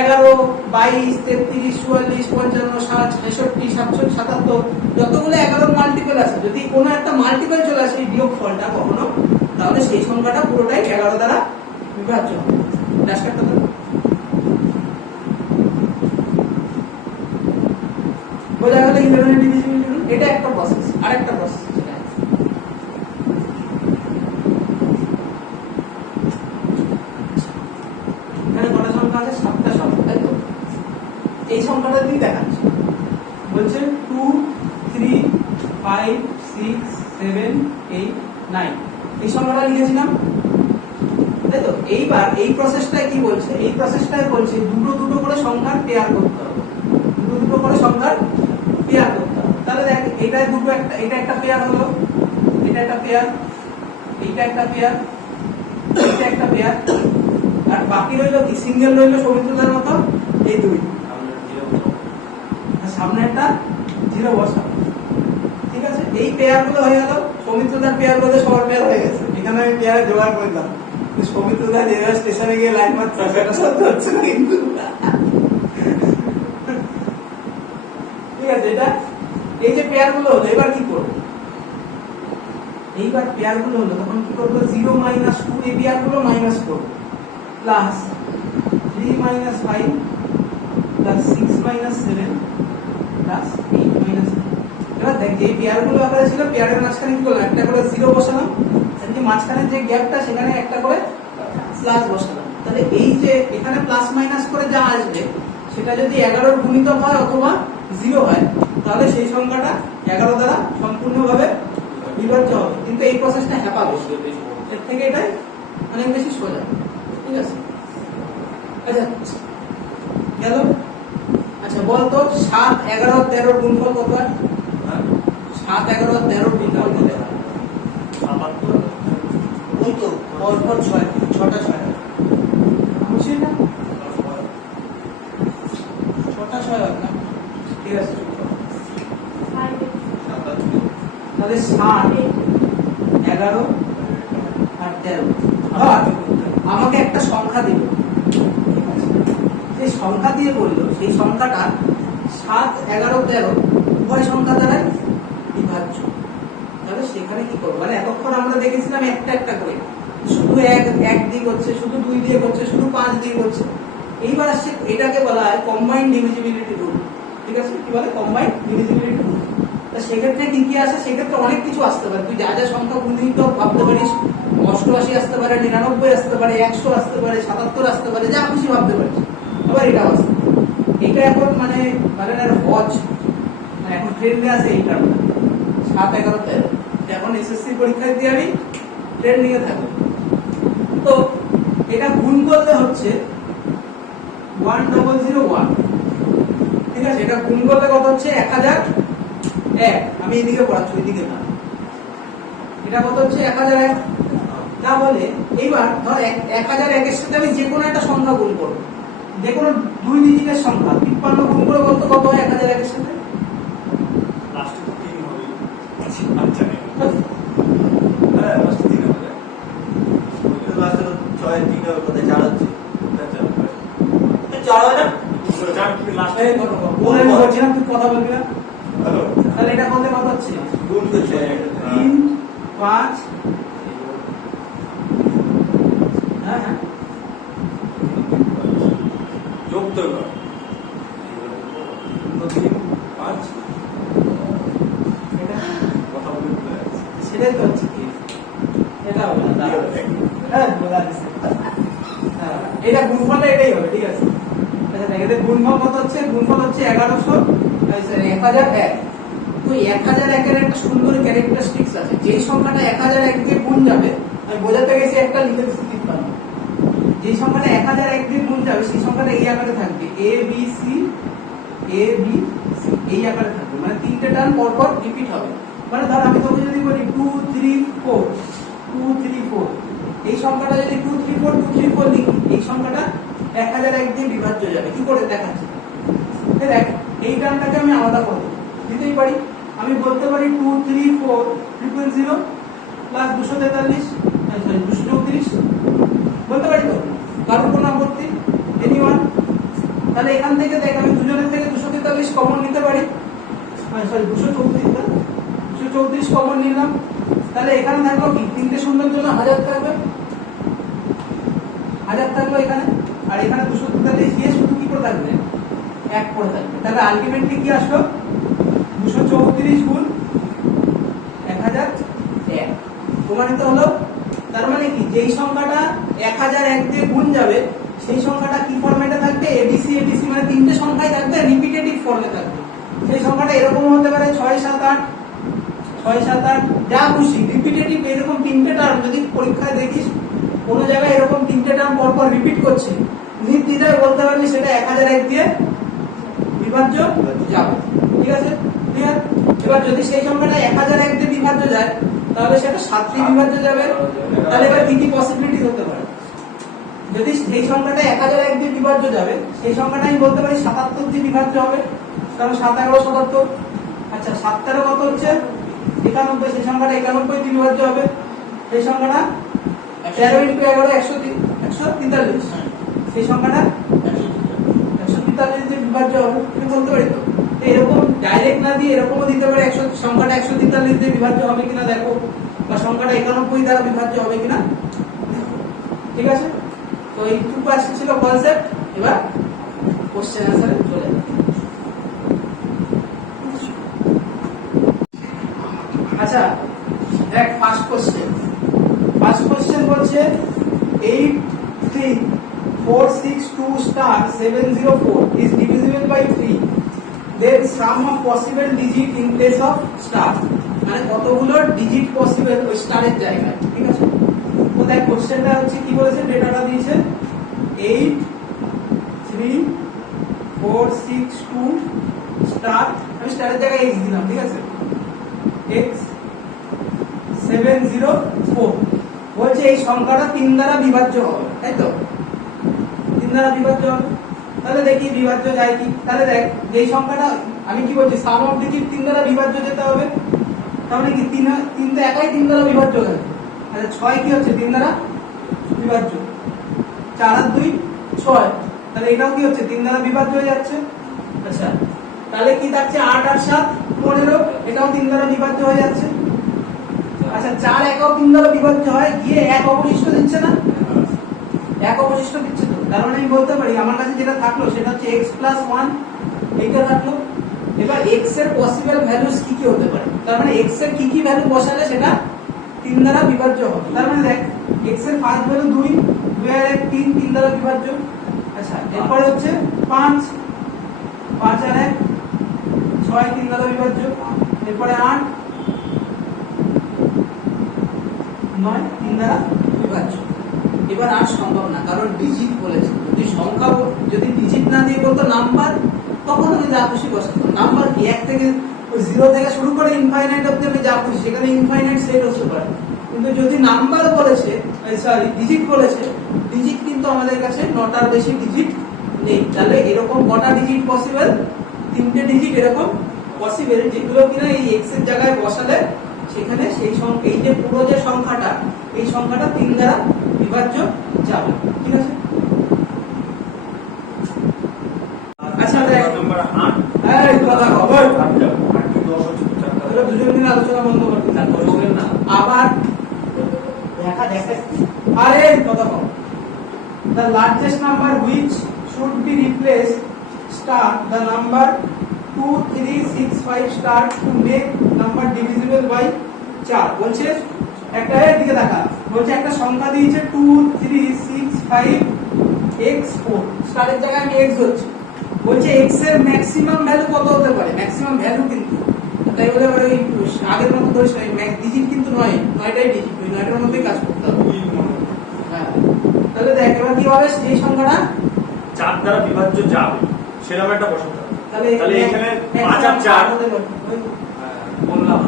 11 22 33 44 55 60 66 67 77, যতগুলো 11 মাল্টিপল আছে, যদি কোনো একটা মাল্টিপল চলে আসে এই বিয়োগ ফলটা কখনো, তাহলে সেই সংখ্যাটা পুরোটাই 11 দ্বারা বিভাজ্য হবে। ড্যাশ কাটতে হবে, বোঝা গেল 11 এর ডিভিজিবিলিটি। আরেকটা প্রসেস এখানে কটা সংখ্যা আছে? 7টা সংখ্যা, তাই তো? এই সংখ্যাটা দিয়ে দেখাচ্ছি, বলছে 2 3 5 6 7 8 9 এই সংখ্যাটা লিখেছিলাম, তাই তো? এইবার এই প্রসেসটায় কি বলছে? এই প্রসেসটায় বলছে দুটো দুটো করে সংখ্যার পেয়ার করতে হবে, দুটো দুটো করে সংখ্যার পেয়ার করতে হবে। তাহলে দেখ, এটা দুটো একটা, এটা একটা পেয়ার হলো, এটা একটা পেয়ার, এইটা একটা পেয়ার, এটা একটা পেয়ার, আর বাকি রইলো কি? সিঙ্গেল রইলো সৌমিত্রদার মতো এই দুই, সামনে একটা 0 বসাবো, ঠিক আছে? এই পেয়ার গুলো হয়ে গেল, সৌমিত্রদার পেয়ার বলতে সবার পেয়ার হয়ে গেছে। এখানে আমি পেয়ার জোগাড় করলাম, সৌমিত্রদা রেলওয়ে স্টেশনে গিয়ে লাইন মারছে, সেটা সত্য হচ্ছে না কিন্তু, ঠিক আছে? এটা এই যে পেয়ার গুলো হলো, এবার কি করবো? এইবার পেয়ার গুলো হলো, তখন কি করবো? 0 - 2 এই পেয়ার গুলো মাইনাস করবো, প্লাস 3 - 5 প্লাস 6 - 7 প্লাস 8 - 9। এবার দেখ, যে পেয়ার গুলো আকারে ছিল, পেয়ারের মাঝখানে কি করলাম? একটা করে 0 বসালাম, আর যে মাঝখানে যে গ্যাপটা, সেখানে একটা করে প্লাস বসালাম। তাহলে এই যে এখানে প্লাস মাইনাস করে যা আসবে, সেটা যদি 11 এর গুণিতক হয় অথবা 0 হয়, তাহলে সেই সংখ্যাটা 11 দ্বারা সম্পূর্ণভাবে বিভাজ্য হবে। কিন্তু এই প্রসেসটা হ্যাপাবে, এর থেকে এটাই অনেক বেশি সোজা, ঠিক আছে? আচ্ছা গেল। আচ্ছা বলতো 7 11 13 গুণফল কত হয়? 7 11 13 গুণফল কত হয়? 77। ওই তো পরপর 6টা 6 বুঝছি না, 6টা 6 হয় না, ঠিক আছে? তাহলে 7 11 আর 13। আর আমাকে একটা সংখ্যা দিল, ঠিক আছে? যে সংখ্যা দিয়ে বললো, সেই সংখ্যাটা 7 11 13 উভয় সংখ্যা দ্বারা বিভাজ্য। তাহলে সেখানে কি করবো? মানে এতক্ষণ আমরা দেখেছিলাম একটা একটা করে, শুধু এক দিক হচ্ছে, শুধু 2 দিয়ে হচ্ছে, শুধু 5 দিয়ে হচ্ছে। এইবার আসছে, এটাকে বলা হয় কম্বাইন্ড ডিভিজিবিলিটি রুল, ঠিক আছে? কি বলে? Combined divisibility rule. তা সেক্ষেত্রে কি কি আসে? সেক্ষেত্রে অনেক কিছু আসতে পারে, তুই যা যা সংখ্যা গুণিত ভাবতে পারিস, 88 আসতে পারে, 99 আসতে পারে, 100 আসতে পারে, 77 আসতে পারে, যা খুশি ভাবতে পারিস। আবার এটাও আসতে পারে। এটা এখন মানে হজ, মানে এখন ট্রেন্ডে আছে এই কারণে 7 11 13। এখন এসএসসি পরীক্ষায় দিয়ে আমি ট্রেন্ডিং এ থাকবো। তো এটা গুণ করলে হচ্ছে 1001, ঠিক আছে? এটা গুণ করলে কত হচ্ছে? 1001। আমি এদিকে পড়াচ্ছি, ওইদিকে না। এটা কত হচ্ছে? 1001। তাহলে এইবার ধর 1001 এর সাথে আমি যে কোনো একটা সংখ্যা গুণ করবো, যে কোনো 2 ডিজিটের সংখ্যা। 53 গুণ করে বলতো কত হয় 1001 এর সাথে? লাস্টে তো 3 হবে। আচ্ছা হ্যাঁ, লাস্টে 3 হবে। লাস্টে তো 6 3 হবে, কোথায় 4 হচ্ছে? 4 হয় না? 4 কি লাস্টে বলে বলছিলাম, তুই কথা বলবি না। তাহলে এটা বলতে কত হচ্ছে? গুণ করছে 3 5, হ্যাঁ হ্যাঁ, যোগ তো কর। 3 5 এটা কথা বলে ভুলে যাচ্ছে। সেটাই তো হচ্ছে কি, এটা হবে না, হ্যাঁ বলা দিছে। হ্যাঁ, এটা গুণফলটা এটাই হবে, ঠিক আছে? আচ্ছা দেখ, এদের গুণফল কত হচ্ছে? গুণফল হচ্ছে 1100, 1001। তো 1001 এর একটা সুন্দর ক্যারেক্টারিস্টিক্স আছে, যেই সংখ্যাটা 1001 দিয়ে গুণ যাবে, আমি বোঝাতে গেছি একটা লিখে দিচ্ছি 53। যেই সংখ্যাটা 1001 দিয়ে গুণ যাবে, সেই সংখ্যাটা এই আকারে থাকবে, এ বি সি এই আকারে থাকবে, মানে 3টে টার্ম পরপর রিপিট হবে। মানে ধর আমি তোকে যদি বলি 2 3 4 2 3 4, এই সংখ্যাটা যদি 2 3 4 2 3 4 লিখি, এই সংখ্যাটা 1001 দিয়ে বিভাজ্য যাবে। কি করে দেখাচ্ছি? দেখ, এই টার্মটাকে আমি আলাদা করব, দিতেই পারি। আমি বলতে পারি 2 3 4 0 প্লাস 243, সরি 234 বলতে পারি তো, কারোর কোনো আপত্তি? এনিওয়ান? তাহলে এখান থেকে দেখ, আমি দুজনের থেকে 243 কমন নিতে পারি, সরি 234 কমন নিলাম। তাহলে এখানে থাকলো কি? 3টে শূন্যের জন্য 1000 থাকবে, 1000 থাকলো এখানে, আর এখানে 243 দিয়ে শুধু কি করে থাকবে? 1 করে থাকবে। তাহলে আলটিমেটলি কি আসলো? 234 গুণ তার মানে কি যেই সংখ্যাটা 1001 দিয়ে গুণ যাবে সেই সংখ্যাটা কি ফরম্যাটে থাকবে, এবিসি এবিসি মানে তিনটে সংখ্যাই থাকবে, রিপিটেটিভ ফর্মে থাকবে। সেই সংখ্যাটা এরকম হতে পারে 6 7 8 6 7 8 যা খুশি রিপিটেটিভ, এরকম তিনটে টার্ম যদি পরীক্ষায় দেখিস কোন জায়গায় এরকম তিনটে টার্ম পরপর রিপিট করছে, নির্দ্বিধায় বলতে পারবি সেটা 1001 দিয়ে বিভাজ্য যাবে। ঠিক আছে, ক্লিয়ার? এবার যদি সেই সংখ্যাটা 1001 দিয়ে বিভাজ্য যায় তাহলে সেটা 7 দিয়ে বিভাজ্য যাবে। তাহলে এবার কি কি পসিবিলিটি হতে পারে? যদি সেই সংখ্যাটা 1001 দিয়ে বিভাজ্য যাবে সেই সংখ্যাটা আমি বলতে পারি 77 দিয়ে বিভাজ্য হবে, কারণ 7 11 77। আচ্ছা 7 13 কত হচ্ছে 91, সেই সংখ্যাটা 91 দিয়ে বিভাজ্য হবে। সেই সংখ্যাটা 13 × 11 143, সেই সংখ্যাটা 143 দিয়ে বিভাজ্য হবে। তুমি বলতে পারি তো এরকম ডাইরেক্ট না দিয়ে এরকমও দিতে পারে, সংখ্যাটা 143 দিয়ে বিভাজ্য হবে কিনা দেখো, বা সংখ্যাটা 91 দ্বারা বিভাজ্য হবে কিনা দেখো। ঠিক আছে, তো এইটুকু আজকে ছিল কনসেপ্ট। এবার কোশ্চেন অ্যান্সারে চলে যাবে। আচ্ছা দেখ ফার্স্ট কোশ্চেন বলছে 83462*704 is divisible by 3, then sum of possible digit in place of star, মানে কতগুলো ডিজিট পসিবল ওই স্টারের জায়গায়। ঠিক আছে, তো দেখ কোশ্চেনটা হচ্ছে কি বলেছে, ডেটাটা দিয়েছে 83462 স্টার, আমি স্টারের জায়গায় x দিলাম। ঠিক আছে, x 704 বলছে এই সংখ্যাটা 3 দ্বারা বিভাজ্য হবে, তাই তো? 3 দ্বারা বিভাজ্য হবে, তাহলে দেখি বিভাজ্য যায় কি। তাহলে দেখ এই সংখ্যাটা আমি কি বলছি, সাম অফ ডিজিট 3 দ্বারা বিভাজ্য যেতে হবে, তার মানে কি 3 তো একাই 3 দ্বারা বিভাজ্য হয়। আচ্ছা 6 কি হচ্ছে 3 দ্বারা বিভাজ্য, 4 আর 2 6, তাহলে এটাও কি হচ্ছে 3 দ্বারা বিভাজ্য হয়ে যাচ্ছে। আচ্ছা তাহলে কি থাকছে 8 আর 7 15, এটাও 3 দ্বারা বিভাজ্য হয়ে যাচ্ছে। আচ্ছা 4 একাও 3 দ্বারা বিভাজ্য হয়, গিয়ে এক অবশিষ্ট দিচ্ছে না, এক অবশিষ্ট দিচ্ছে তো, তার মানে আমি বলতে পারি আমার কাছে যেটা থাকলো সেটা হচ্ছে x + 1, এইটা থাকলো। এবার x এর পসিবল ভ্যালুস কি কি হতে পারে, তার মানে x এর কি কি ভ্যালু বসালে সেটা 3 দ্বারা বিভাজ্য হবে। তার মানে দেখ x এর ফার্স্ট ভ্যালু 2, 2 আর 1 3, 3 দ্বারা বিভাজ্য। আচ্ছা এরপরে হচ্ছে 5, 5 আর 1 6, 3 দ্বারা বিভাজ্য। এরপরে 8 9, 3 দ্বারা বিভাজ্য। এবার আর সম্ভব না, কারণ ডিজিট বলেছে। যদি সংখ্যা যদি ডিজিট না দিয়ে বলতো নাম্বার, তখন আমি যা খুশি বসাতাম। নাম্বার কি 1 থেকে 0 থেকে শুরু করে ইনফাইনাইট অবধি আমি যা খুশি, সেখানে ইনফাইনাইট সেট হতে পারে। কিন্তু যদি নাম্বার বলেছে, সরি ডিজিট বলেছে, ডিজিট কিন্তু আমাদের কাছে 9টার বেশি ডিজিট নেই। তাহলে এরকম কটা ডিজিট পসিবল, 3টে ডিজিট এরকম পসিবল, যেগুলো কিনা এই এক্স এর জায়গায় বসালে সেখানে সেই সংখ্যা, এই যে পুরো যে সংখ্যাটা, এই সংখ্যাটা 3 দ্বারা বিভাজ্য যাবে। ঠিক আছে, আচ্ছা দেখ নাম্বার 8 এই কথা খবর 8 কি 10 হচ্ছে 4টা, দুজন মিলে আলোচনা বন্ধ করতে না, বলবেন না আবার দেখা দেখে। আরে কথা কম, the largest number which should be replaced star the number 2 3 6 5 star to make number divisible by 4 বলছে। একটা এর দিকে দেখা, বলছে একটা সংখ্যা দিয়েছে 2 3 6 5 x 4, স্টারের জায়গায় আমি x হচ্ছে, বলছে x এর ম্যাক্সিমাম ভ্যালু কত হতে পারে, ম্যাক্সিমাম ভ্যালু কিন্তু তাই বলে ওই আগের মতো ধরিস না, ডিজিট কিন্তু 9টাই ডিজিট, 9টার মধ্যেই কাজ করতে হবে। হ্যাঁ তাহলে দেখ এবার কি হবে, সেই সংখ্যাটা 4 দ্বারা বিভাজ্য যাবে সেরকম একটা বসাতে হবে। তাহলে এখানে 5 আর 4 বললাম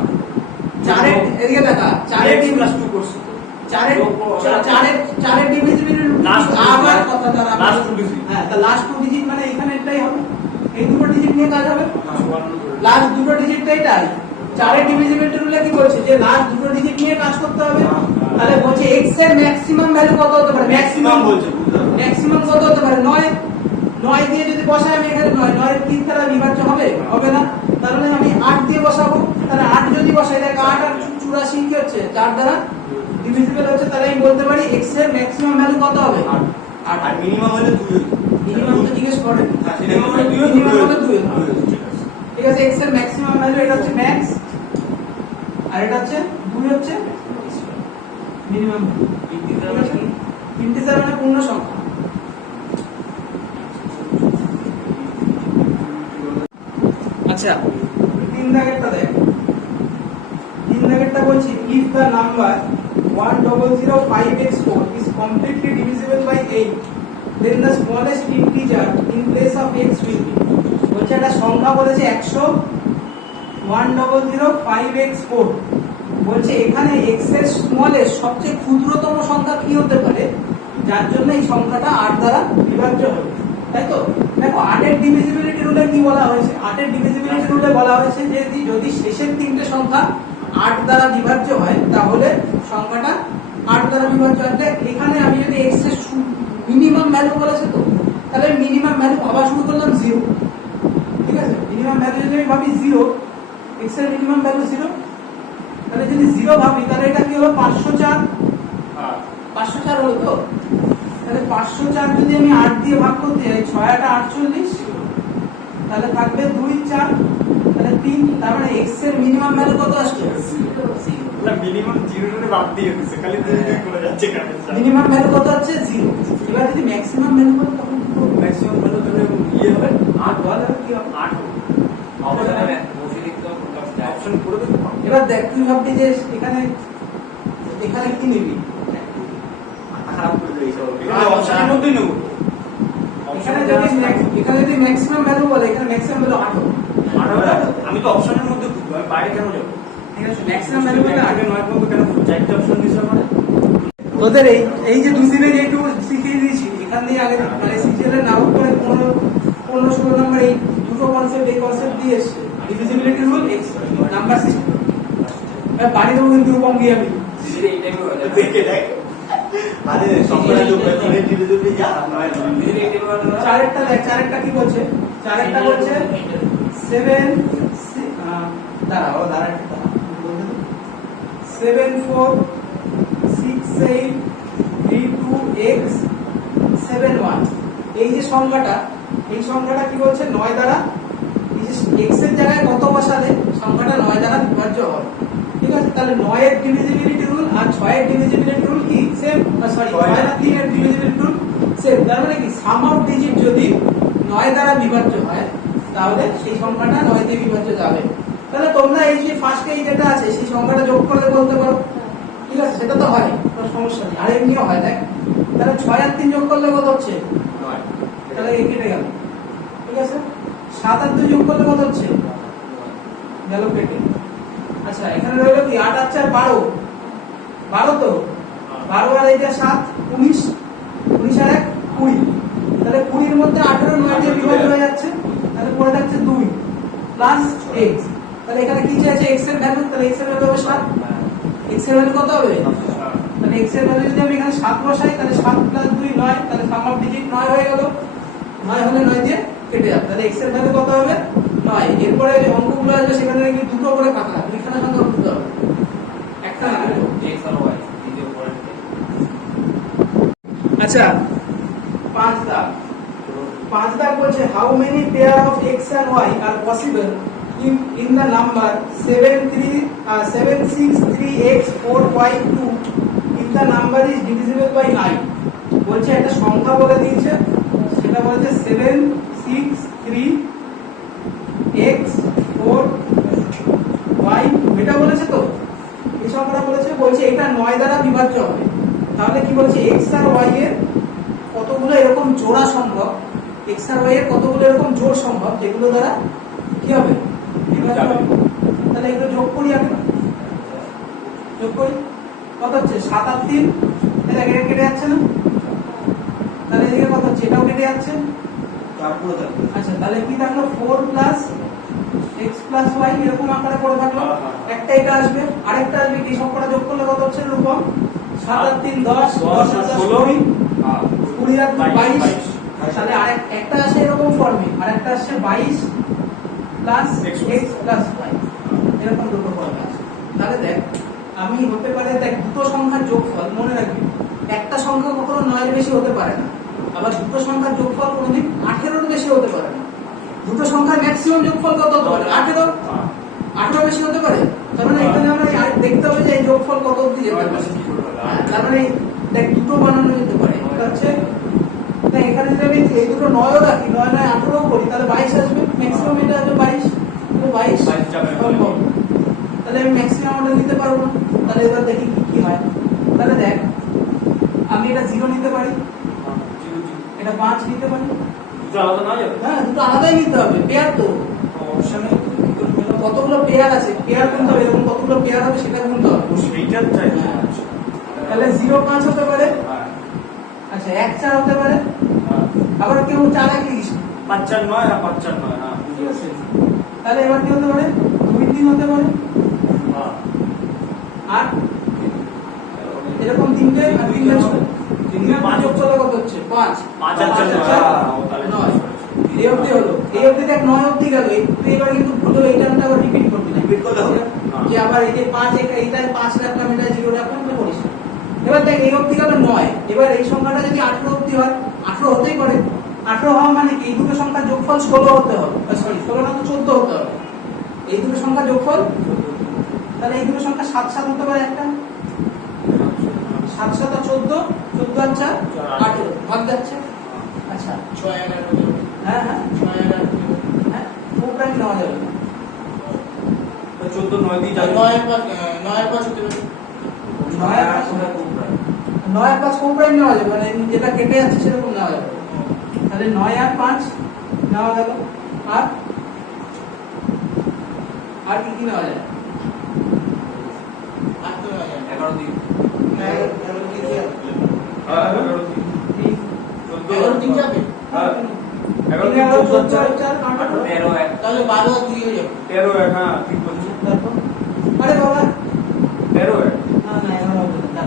4 এর এদিকে দেখা, 4 এর x + 2 করছে, 4 এর ডিভিজিবিলিটি আবার কথা দ্বারা লাস্ট 2 ডিজিট। হ্যাঁ তা লাস্ট 2 ডিজিট মানে এখানে এটাই হবে, এই দুটো ডিজিট নিয়ে কাজ হবে। লাস্ট দুটো ডিজিটটাই এটাই 4 এর ডিভিজিবিলিটি রুলে কি বলছে যে লাস্ট দুটো ডিজিট নিয়ে কাজ করতে হবে। তাহলে বলছে x এর ম্যাক্সিমাম ভ্যালু কত হতে পারে, ম্যাক্সিমাম বলছে, ম্যাক্সিমাম কত হতে পারে 9, 9 দিয়ে যদি বসাই আমি এখানে 9, 9 এর 3 দ্বারা বিভাজ্য হবে, হবে না। তাহলে আমি 8 দিয়ে বসাবো, তাহলে 8 যদি বসাই দেখ 8 আর 84 কি হচ্ছে 4 দ্বারা ডিভিজিবল হচ্ছে। তাহলে আমি বলতে পারি x এর ম্যাক্সিমাম ভ্যালু কত হবে 8, আর মিনিমাম হলে 2। মিনিমাম তো জিজ্ঞেস করেন, মিনিমাম হলে 2 মিনিমাম হলে 2। ঠিক আছে, ঠিক আছে, x এর ম্যাক্সিমাম ভ্যালু এটা হচ্ছে ম্যাক্স, আর এটা হচ্ছে 2 হচ্ছে মিনিমাম ইন্টিজার মানে কি? ইন্টিজার মানে পূর্ণ সংখ্যা। আচ্ছা 3 দাগেরটা দেখ, 3 দাগেরটা বলছি if the number 1005x4 is completely divisible by 8 then the smallest integer in place of x will be, বলছে একটা সংখ্যা বলেছে 100 1005x4, বলছে এখানে x এর স্মলেস্ট সবচেয়ে ক্ষুদ্রতম সংখ্যা কি হতে পারে যার জন্য এই সংখ্যাটা 8 দ্বারা বিভাজ্য হবে, তাই তো? দেখো 8 এর ডিভিজিবিলিটি রুলে কি বলা হয়েছে? 8 এর ডিভিজিবিলিটি রুলে বলা হয়েছে যে যদি শেষের তিনটে সংখ্যা 8 দ্বারা বিভাজ্য হয় তাহলে সংখ্যাটা 8 দ্বারা বিভাজ্য হয়। এখানে আমি যদি x এর মিনিমাম ভ্যালু বলেছে তো, তাহলে মিনিমাম ভ্যালু ভাবা শুরু করলাম 0, ঠিক আছে? মিনিমাম ভ্যালু যদি আমি ভাবি 0, x এর মিনিমাম ভ্যালু 0, তাহলে যদি 0 ভাবি তাহলে এটা কি হলো 504, 504 হলো তো। তাহলে 504 যদি আমি 8 দিয়ে ভাগ করতে যাই 6 8 48, তাহলে থাকবে 2 4, তাহলে 3, তার মানে x এর মিনিমাম ভ্যালু কত আসছে? না মিনিমাম 0 রে বাদ দিয়ে দিছে, খালি 2 করে যাচ্ছে কেন? মিনিমাম ভ্যালু কত আছে? 0। এবার যদি ম্যাক্সিমাম ভ্যালু বলি তখন কি করব? ম্যাক্সিমাম ভ্যালু তাহলে ইয়ে হবে 8 বল আর কি হবে? 8 হবে। অপশনে বসে লিখতে হবে কোনটা অপশন করে দেবো। এবার দেখ তুই ভাববি যে এখানে কি নিবি? খারাপ করে দিই সব। এখানে অপশনের মধ্যেই নেব। এখানে যদি ম্যাক্সিমাম ভ্যালু বলে, এখানে ম্যাক্সিমাম ভ্যালু 8 হবে। 8 হবে। আমি তো অপশনের মধ্যে খুঁজবো, আমি বাইরে কেন যাব? ঠিক আছে, ম্যাক্সিমাম ভ্যালু বলে আগে 9 পর্যন্ত কেন খুঁজবো? চারটে অপশন দিছে আমাদের। তোদের এই যে দুদিনের এইটুকু শিখিয়ে দিয়েছি, এখান দিয়ে আগে মানে সিজিএল এর নাও করে 15-16 নম্বর এই দুটো কনসেপ্ট, এই কনসেপ্ট দিয়ে এসছে divisibility rule, x number system. বাড়ি দেবো কিন্তু রূপম গিয়ে আমি ধীরে এই টাইপের হয়ে যাবে। দেখে দেখ। আরে সংখ্যাটা যোগ করে ধীরে ধীরে ধীরে যা নয় ধীরে এই টাইপের হয়ে যাবে। চারেরটা দেখ, চারেরটা কি বলছে? চারেরটা বলছে 7 দাঁড়া একটু দাঁড়া, 7 4 6 8 3 2 x 7 1। এই যে সংখ্যাটা, এই সংখ্যাটা কি বলছে? 9 দ্বারা, এই যে x এর জায়গায় কত বসালে সংখ্যাটা 9 দ্বারা বিভাজ্য হবে, ঠিক আছে? তাহলে 9 এর ডিভিজিবিলিটি রুল আর 6 এর ডিভিজিবিলিটি রুল কি সেম? সরি, 6 আর 3 এর ডিভিজিবিলিটি রুল সেম। তার মানে কি সাম অফ ডিজিট যদি 9 দ্বারা বিভাজ্য হয় তাহলে সেই সংখ্যাটা 9 দিয়ে বিভাজ্য যাবে। তাহলে তোমরা এই যে ফার্স্টে এই যেটা আছে সেই সংখ্যাটা যোগ করলে বলতে পারো, ঠিক আছে? সেটা তো হয়, কোনো সমস্যা নেই। আর এমনিও হয়, দেখ তাহলে 6 আর 3 যোগ করলে কত হচ্ছে? 9। তাহলে এই কেটে গেল, ঠিক আছে? 7 আর 2 যোগ করলে কত হচ্ছে? গেল কেটে। আচ্ছা এখানে রইল কি 8 আর 4 12, 12 তো 12 আর এইটা 7 19, 19 আর 1 20, তাহলে 20 এর মধ্যে 18 9 দিয়ে বিভাজ্য হয়ে যাচ্ছে, তাহলে পড়ে যাচ্ছে 2 প্লাস x। তাহলে এখানে কি চাইছে? x এর ভ্যালু, তাহলে x এর ভ্যালু হবে 7, x এর ভ্যালু কত হবে? তাহলে x এর ভ্যালু যদি আমি এখানে 7 বসাই তাহলে 7 প্লাস 2 9, তাহলে সাম অফ ডিজিট 9 হয়ে গেল। 9 হলে 9 দিয়ে কেটে যাবে, তাহলে x এর ভ্যালু কত হবে? 9। এরপরে যে অঙ্কগুলো আছে সেখানে নাকি দুটো করে কাটা, দুইখানা সংখ্যা করতে হবে, একটা না দুটো। x আর y দ্বিতীয় পয়েন্টে। আচ্ছা 5 দাগ, 5 দাগ বলছে how many pair of x and y আর possible if in the number 763x4y2 if the number is divisible by 9। বলছে একটা সংখ্যা বলে দিয়েছে, সেটা বলছে 763x4y, এটা বলেছে তো, এই সংখ্যাটা বলেছে, বলছে এটা 9 দ্বারা বিভাজ্য হবে। তাহলে কি বলছে? x আর y এর কতগুলো এরকম জোড়া সম্ভব, x আর y এর কতগুলো এরকম জোড় সম্ভব যেগুলো দ্বারা কি হবে? বিভাজ্য হবে। তাহলে এগুলো যোগ করি, আগে যোগ করি, কত হচ্ছে? 7 আর 3, এটা কেটে যাচ্ছে না? তাহলে এদিকে কত হচ্ছে? এটাও কেটে যাচ্ছে। তারপরে থাকবে। আচ্ছা তাহলে কি থাকলো? 4 প্লাস x প্লাস y এরকম আকারে পড়ে থাকলো। একটা এটা আসবে, আরেকটা আসবে, এই সংখ্যাটা যোগ করলে কত হচ্ছে রূপম? 7 আর 3 10, 10 আর 16 20 আর 22। তাহলে একটা আসে এরকম ফর্মে, আর একটা আসছে 22 প্লাস x প্লাস y, এরকম দুটো ফর্মে আছে। তাহলে দেখ আমি হতে পারে, দেখ দুটো সংখ্যার যোগফল মনে রাখবি, একটা সংখ্যা কখনো 9 এর বেশি হতে পারে না, আবার দুটো সংখ্যার যোগফল কোনোদিন 18 এর বেশি হতে পারে না। দুটো সংখ্যার ম্যাক্সিমাম যোগফল কত হতে পারে? 18, 18 বেশি হতে পারে। তার মানে এখানে আমরা দেখতে হবে যে এই যোগফল কত অবধি যেতে পারে। তার মানে দেখ দুটো বানানো যেতে পারে একটা হচ্ছে দেখ এখানে যদি আমি এই দুটো 9ও রাখি 9 9 18 করি তাহলে 22 আসবে ম্যাক্সিমাম এটা আসবে 22 তো 22 যাবে। সম্ভব তাহলে আমি ম্যাক্সিমাম ওটা নিতে পারবো না তাহলে এবার দেখি কি কি হয় তাহলে দেখ আমি এটা 0 নিতে পারি এটা 5 নিতে পারি দুটো আলাদা না যাবে হ্যাঁ দুটো আলাদাই নিতে হবে পেয়ার তো অপশনে কতগুলো পেয়ার আছে পেয়ার গুনতে হবে এরকম কতগুলো পেয়ার হবে সেটা গুনতে হবে সেইটার চাই হ্যাঁ। তাহলে 0 5 হতে পারে হ্যাঁ আচ্ছা 1 4 হতে পারে হ্যাঁ আবার কেউ 4 1 লিখিস 5 4 9 আর 5 4 9 হ্যাঁ ঠিক আছে তাহলে এবার কি হতে পারে 2 3 হতে পারে হ্যাঁ আর এরকম তিনটে আর তিনটে তিনটে পাঁচ যোগফল কত হচ্ছে 5 5 আর 4 তাহলে 9 এই অবধি হলো এই অবধি দেখ 9 অবধি গেল তুই এবার কিন্তু ভুলো এই টার্মটা আবার রিপিট করবি না রিপিট করলে হবে যে আবার এই যে 5 এইটায় 5 রাখলাম এটা 0 রাখলাম এটা করিস না। এবার দেখ এই অবধি গেল 9 এবার এই সংখ্যাটা যদি 18 অবধি হয় 18 হতেই পারে 18 হওয়া মানে কি এই দুটো সংখ্যার যোগফল 16 হতে হবে সরি 16 না তো 14 হতে হবে এই দুটো সংখ্যার যোগফল তাহলে এই দুটো সংখ্যা 7 7 হতে পারে একটা 7 7 আর 14 14 আর 4 18 ভাগ যাচ্ছে আচ্ছা 6 11 হ্যাঁ হ্যাঁ 6 11 হ্যাঁ খুব প্রায় নেওয়া যাবে না 14 9 দিয়ে যাবে 9 5 হতে পারে 9 আর 5 খুব প্রায় নেওয়া যাবে মানে যেটা কেটে যাচ্ছে সেরকম নেওয়া যাবে তাহলে 9 আর 5 নেওয়া গেল আর কি কি নেওয়া যায় 11 দিন হ্যাঁ 11 দিন 11 দিন যাবে হ্যাঁ 11 11 14 14 4 18 13 1 তাহলে 12 আর 2 হয়ে যাবে 13 1 হ্যাঁ ঠিক বলছিস তারপর আরে বাবা 13 না না 11 হবে না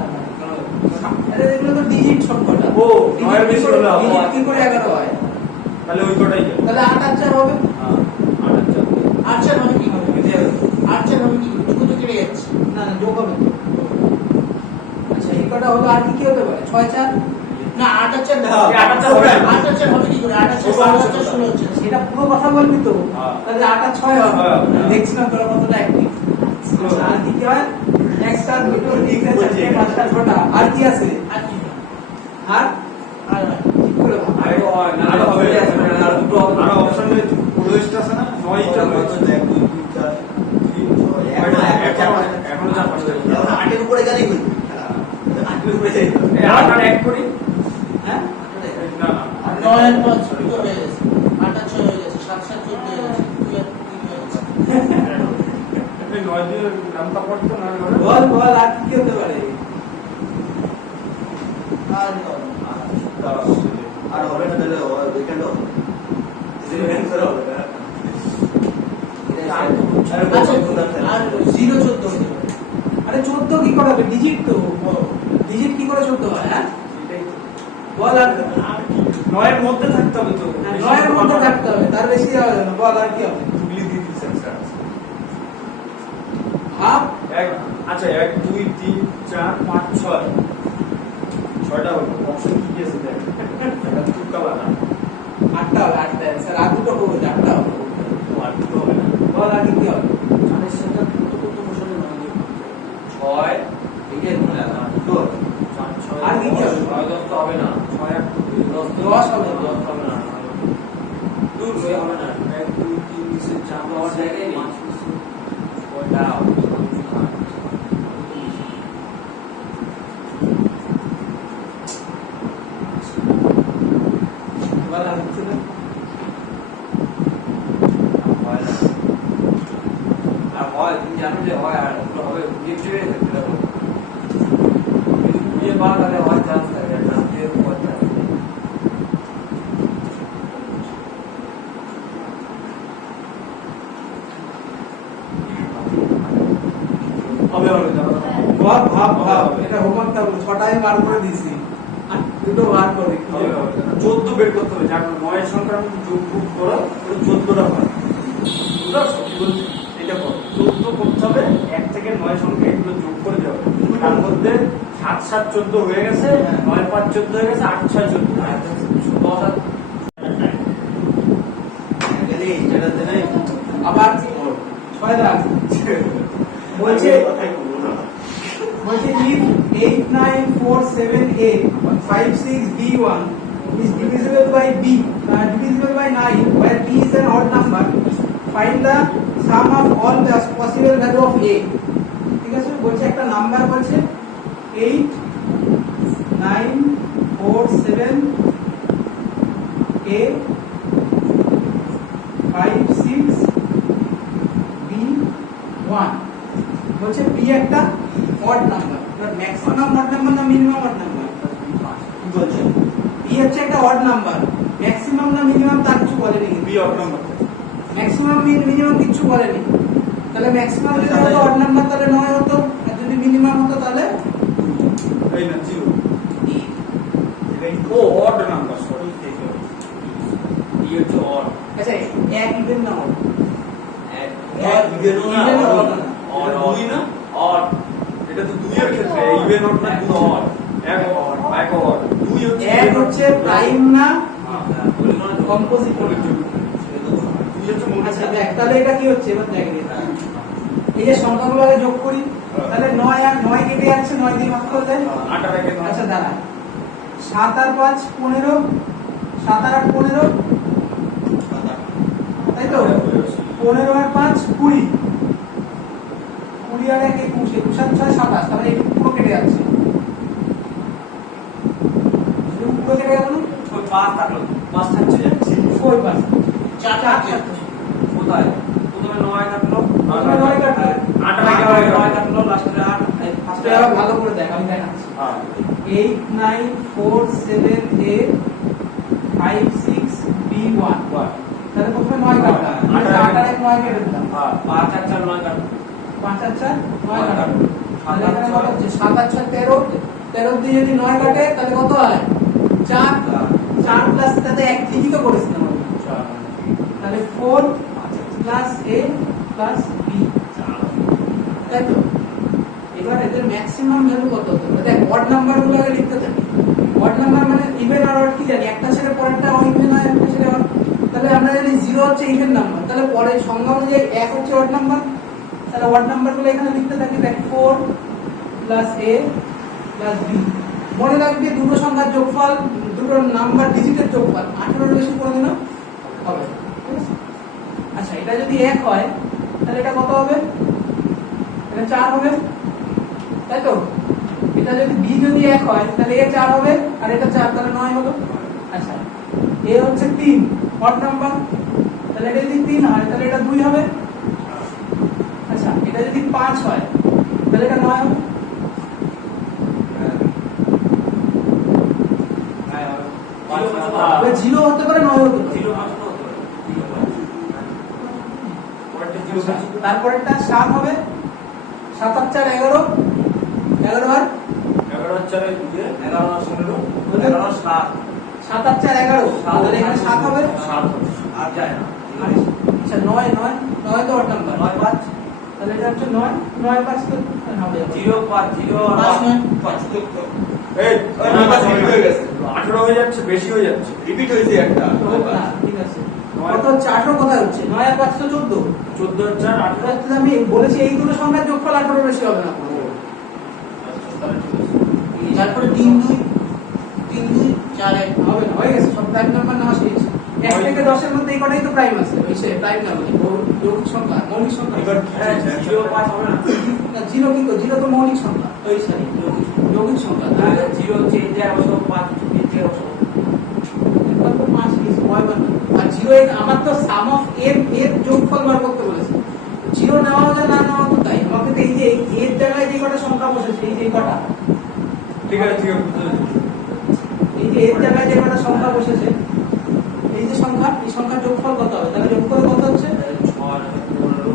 আরে এগুলো তো ডিজিট সবকটা ও 9 এর বেশি হলে হবে ডিজিট কি করে 11 হয় তাহলে ওই কটাই যাবে তাহলে 8 আর 4 হবে হ্যাঁ 8 4 8 4 হবে কি হবে 8 4 হবে কি টুকু তো কেটে যাচ্ছে না না যোগ হবে তো। আচ্ছা এই কটা হলো আর কি কি হতে পারে 6 4 না 8 আর 4 হ্যাঁ, 8 আর 4 হবে। 8 আর 4 হবে কি করে 8 আর 4 12 আর 4 16 হচ্ছে সেটা পুরো কথা বলবি তো হ্যাঁ। তাহলে 8 আর 6 হবে হ্যাঁ। দেখছি না তোরা কতটা অ্যাক্টিভ আর কি কি হয় একটা দুটো তিনটে চারটে পাঁচটা ছটা আর কি আছে আর কি আর আর ঠিক করে ভাব। আরে হয় না আরো হবে আর দুটো হবে আরো অপশন রয়েছে পুরো লিস্ট আছে না 9 টা রয়েছে 1 2 3 4 এখন যা পাঁচটা আটের উপরে গেলেই হইল আটের উপরে যাই এই 8 আর 1 করি হ্যাঁ না 9 আর 5 দুটো হয়ে গেছে 8 আর 6 হয়ে গেছে 7 7 14 হয়ে গেছে 2 আর 3 হয়ে গেছে এই 9 দিয়ে নামটা পড়তো না বল বল আর কি কি হতে পারে আর আর হবে না তাহলে উইকেন্ড হবে জিরো ক্যান্সার হবে না আচ্ছা আর 0 14 হতে পারে আরে 14 কি করে হবে ডিজিট তো ডিজিট কি করে 14 হয় হ্যাঁ বল আর 9 এর মধ্যে থাকতে হবে তো 9 এর মধ্যে থাকতে হবে তার বেশি যাওয়া যাবে না বল আর কি হবে টুকলি দিয়ে দিচ্ছেন স্যার হাফ আচ্ছা 1 2 3 4 5 6 ছয়টা হলো অপশন কি আছে দেখ এটা তুক্কা বানা 8টা হবে 8টা স্যার আর দুটো হবে 8টা হবে আর দুটো হবে না বল আর কি কি হবে আরে সেটা কত বছরে না 6 এই যে মনে আছে দুটো হবে। 4 6 আর কি কি হবে? 6 10 তো হবে না 6 8 10 দশ হবে। 10 হবে না দূর হয়ে হবে না 1 2 3 4 আমার জায়গায় নেই 6টা বল আর হচ্ছে না আর হয় তুমি জানো যে হয় আর ওগুলো হবে বুঝিয়ে ফিরে দেখতে পাবো যদি বুঝিয়ে পাও তাহলে হয় চান্স থাকে না দিয়ে হয় চান্স হবে হবে ভাব ভাব ভাব এটা হোমওয়ার্ক টা 6টাই বার করে দিয়েছি আর দুটো বার করে কি হবে 14 বের করতে হবে জানো 9 এর সংখ্যা আমি যোগ যোগ করো 14টা হয় বুঝছো কি বলছি এটা করো 14 করতে হবে 1 থেকে 9 সংখ্যা এগুলো যোগ করে দেওয়া তার মধ্যে 7 7 14 হয়ে গেছে 9 5 14 হয়ে গেছে 8 6 14 10 আর গেলে যেটা দেবে আবার 6 দাগ বলছে কথাই বলবো না বলছে if 8947A 56B1 is divisible by B, divisible by 9, where B is an odd number. Find the sum of all the possible value of A. ঠিক আছে, বলছে একটা নাম্বার বলছে 8947A 56B1 বলছে B একটা odd number. Maximum odd number না minimum odd number? বলছে B হচ্ছে একটা অড নাম্বার, ম্যাক্সিমাম না মিনিমাম তার কিছু বলেনি। B of number maximum minimum কিছু বলেনি। তাহলে ম্যাক্সিমাম যদি হতো অড নাম্বার তাহলে 9 হতো, আর যদি মিনিমাম হতো তাহলে এই না জিরো E। ও অড নাম্বার সরি ই হচ্ছে অড আচ্ছা এক ইভেন না অড? এক ইভেন না ইভেন না অড অড না? অড দুই না অড এটা তো দুইয়ের ক্ষেত্রে ইভেন অড না এক অড এক অড এক অড দুই হচ্ছে এক হচ্ছে প্রাইম না কম্পোজিট? দুই হচ্ছে মৌলিক আচ্ছা দেখ তাহলে এটা কি হচ্ছে এবার দেখ এই যে সংখ্যাগুলো আগে যোগ করি, তাহলে 9 আর 9 কেটে যাচ্ছে, 9 দিয়ে ভাগ করলে 8 আর 1 আচ্ছা দাঁড়া 7 আর 5 15, 7 আর 8 15, তাই তো 15 আর 5 20, 20 আর 1 21, 21 আর 6 27, তাহলে এটা পুরো কেটে যাচ্ছে। পুরো কেটে গেল না? ওই 5 থাকলো 5 থাকছে যে কই 5? 4 থাকছে। কোথায় প্রথমে 9 থাকলো প্রথমে 9 কাটলো, 8 আর 9 থাকলো লাস্টে 8 ফার্স্টে এটা ভালো করে দেখ আমি দেখাচ্ছি। 8947A 56B1, তাহলে প্রথমে 9 কাটলাম, 8 আর 1 9 কেটে দিলাম, 5 আর 4 9 কাটলো 5 আর 4 9 কাটলো, তাহলে এখানে কত হচ্ছে 7 আর 6 13, 13 দিয়ে যদি 9 কাটে তাহলে কত হয় 4, 4 প্লাস তাতে এক ঠিকই তো করেছিলাম আমি। তাহলে 4 প্লাস A প্লাস B, তাই তো? এবার এদের ম্যাক্সিমাম ভ্যালু কত হতে পারে? দেখ অড নাম্বার গুলো আগে লিখতে থাকি। অড নাম্বার মানে ইভেন আর অড কি জানি, একটা ছেড়ে পরেরটা ইভেন হয়, একটা ছেড়ে অড। তাহলে আমরা জানি 0 হচ্ছে ইভেন নাম্বার, তাহলে পরের সংখ্যা অনুযায়ী 1 হচ্ছে অড নাম্বার। তাহলে অড নাম্বার গুলো এখানে লিখতে থাকি। দেখ 4 প্লাস A প্লাস B, মনে রাখবে দুটো সংখ্যার যোগফল, দুটো নাম্বার ডিজিটের যোগফল 18 এর বেশি কোনোদিনও হবে না, ঠিক আছে? আচ্ছা এটা যদি 1 হয় তাহলে এটা কত হবে? এটা 4 হবে, তাই তো? এটা যদি B যদি 1 হয় তাহলে A 4 হবে, আর এটা 4 তাহলে 9 হলো। আচ্ছা A হচ্ছে 3 অড নাম্বার, তাহলে এটা যদি 3 হয় তাহলে এটা 2 হবে। আচ্ছা এটা যদি 5 হয় তাহলে এটা 9 হবে। এবার 0 হতে পারে 9 হতে পারে। আচ্ছা, তারপরেরটা 7 হবে, 7 আর 4 11, 11 আর 11 আর 4 দিয়ে 11 আর 15 11 আর 7 7 আর 4 11, তাহলে এখানে 7 হবে। 7 আর যায় না আচ্ছা 9 9 9 তো অড নাম্বার, 9 5 তাহলে এটা হচ্ছে 9 9 5 তো হবে। 0 5 0 আর 5 যোগ তো এই রিপিট হয়ে গেছে, 18 হয়ে যাচ্ছে, বেশি হয়ে যাচ্ছে। রিপিট হয়েছে একটা না, ঠিক আছে। কত হচ্ছে 18 কোথায় হচ্ছে? 9 আর 5 তো 14। 14 আর 4 18 এটা তো আমি বলেছি এই দুটো সংখ্যার যোগফল 18 এর বেশি হবে না। তারপরে 3 2 3 2 4 1 হবে না, হয়ে গেছে, সব প্রাইম নাম্বার নেওয়া শেষ। 1 থেকে 10 এর মধ্যে এই কটাই তো প্রাইম আছে, ওই সে প্রাইম নাম্বার, যৌগিক সংখ্যা, মৌলিক সংখ্যা। এবার 0 5 হবে না না 0 কি তো 0 তো মৌলিক সংখ্যা, ওই সরি যৌগিক সংখ্যা। তাহলে 0 হচ্ছে এই যে অবশ্য 5 এই যে অবশ্য এবার তো 5 কি হয় না, আর 0 এর আমার তো সাম অফ এর যোগফল বার করতে বলেছে। 0 নেওয়া হলে না নেওয়া তো তাই, আমাকে তো এই যে এর জায়গায় যে কটা সংখ্যা বসেছে, এই যে কটা, ঠিক আছে ঠিক আছে বুঝতে পেরেছি। এই যে এর জায়গায় যে কটা সংখ্যা বসেছে, এই যে সংখ্যা, এই সংখ্যার যোগফল কত হবে? তাহলে যোগ করে কত হচ্ছে? 6 15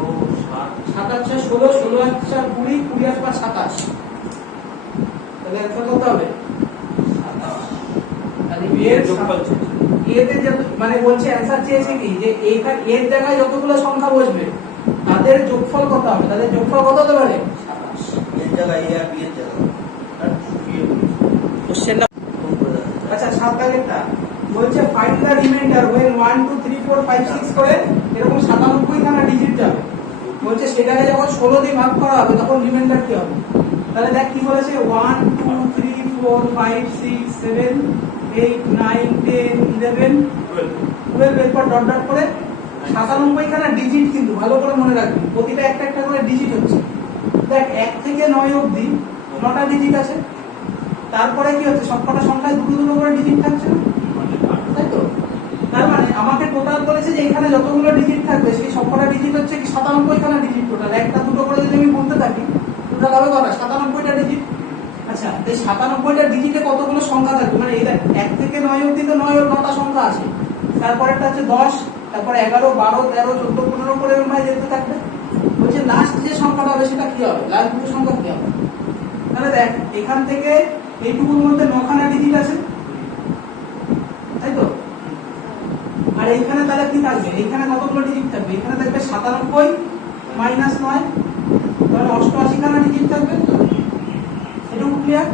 7 7 আর 6 16, 16 আর 4 20, 20 আর 5 27, তাহলে অ্যান্সার কত হবে? 27। তাহলে এর যোগফল চেয়েছে। এতে মানে বলছে অ্যান্সার চেয়েছে কি যে এইখানে এর জায়গায় যতগুলো সংখ্যা বসবে তাদের যোগফল কত হবে? তাদের যোগফল কত হতে পারে? 27 এর জায়গায় এ আর বি এর জায়গায় আর বি এর কোশ্চেনটা আচ্ছা 7 দাগেরটা বলছে ফাইন্ড দ্য রিমাইন্ডার when 1 2 3 4 5 6 করে এরকম 97 খানা ডিজিট যাবে। বলছে সেটাকে যখন 16 দিয়ে ভাগ করা হবে তখন রিমাইন্ডার কি হবে? তাহলে দেখ কি বলেছে 1 2 4 5 6 7 8 9 10 11 12 এরপর ডট ডট করে 97 খানা ডিজিট, কিন্তু ভালো করে মনে রাখবি প্রতিটা একটা একটা করে ডিজিট হচ্ছে। দেখ 1 থেকে 9 অবধি 9টা ডিজিট আছে, তারপরে কি হচ্ছে সবকটা সংখ্যায় দুটো দুটো করে ডিজিট থাকছে না, তাই তো? তার মানে আমাকে টোটাল বলেছে যে এখানে যতগুলো ডিজিট থাকবে সেই সবকটা ডিজিট হচ্ছে কি 97 খানা ডিজিট টোটাল। একটা দুটো করে যদি আমি বলতে থাকি টোটাল হবে কটা? 97টা ডিজিট। আচ্ছা, এই 97টা ডিজিটে কতগুলো সংখ্যা থাকবে? মানে এই 1 থেকে 9 অবধি তো 9টা সংখ্যা আছে, তারপরেরটা হচ্ছে 10, তারপরে 11 12 13 14 15 করে এরকম ভাই যেতে থাকবে। বলছে লাস্ট যে সংখ্যাটা হবে সেটা কি হবে? লাস্ট দুটো সংখ্যা কি হবে? তাহলে দেখ এখান থেকে এইটুকুর মধ্যে 9খানা ডিজিট আছে, তাই তো? আর এইখানে তাহলে কি থাকবে? এইখানে কতগুলো ডিজিট থাকবে? এখানে থাকবে 97 মাইনাস 9, তাহলে 88খানা ডিজিট থাকবে। এটুকু ক্লিয়ার?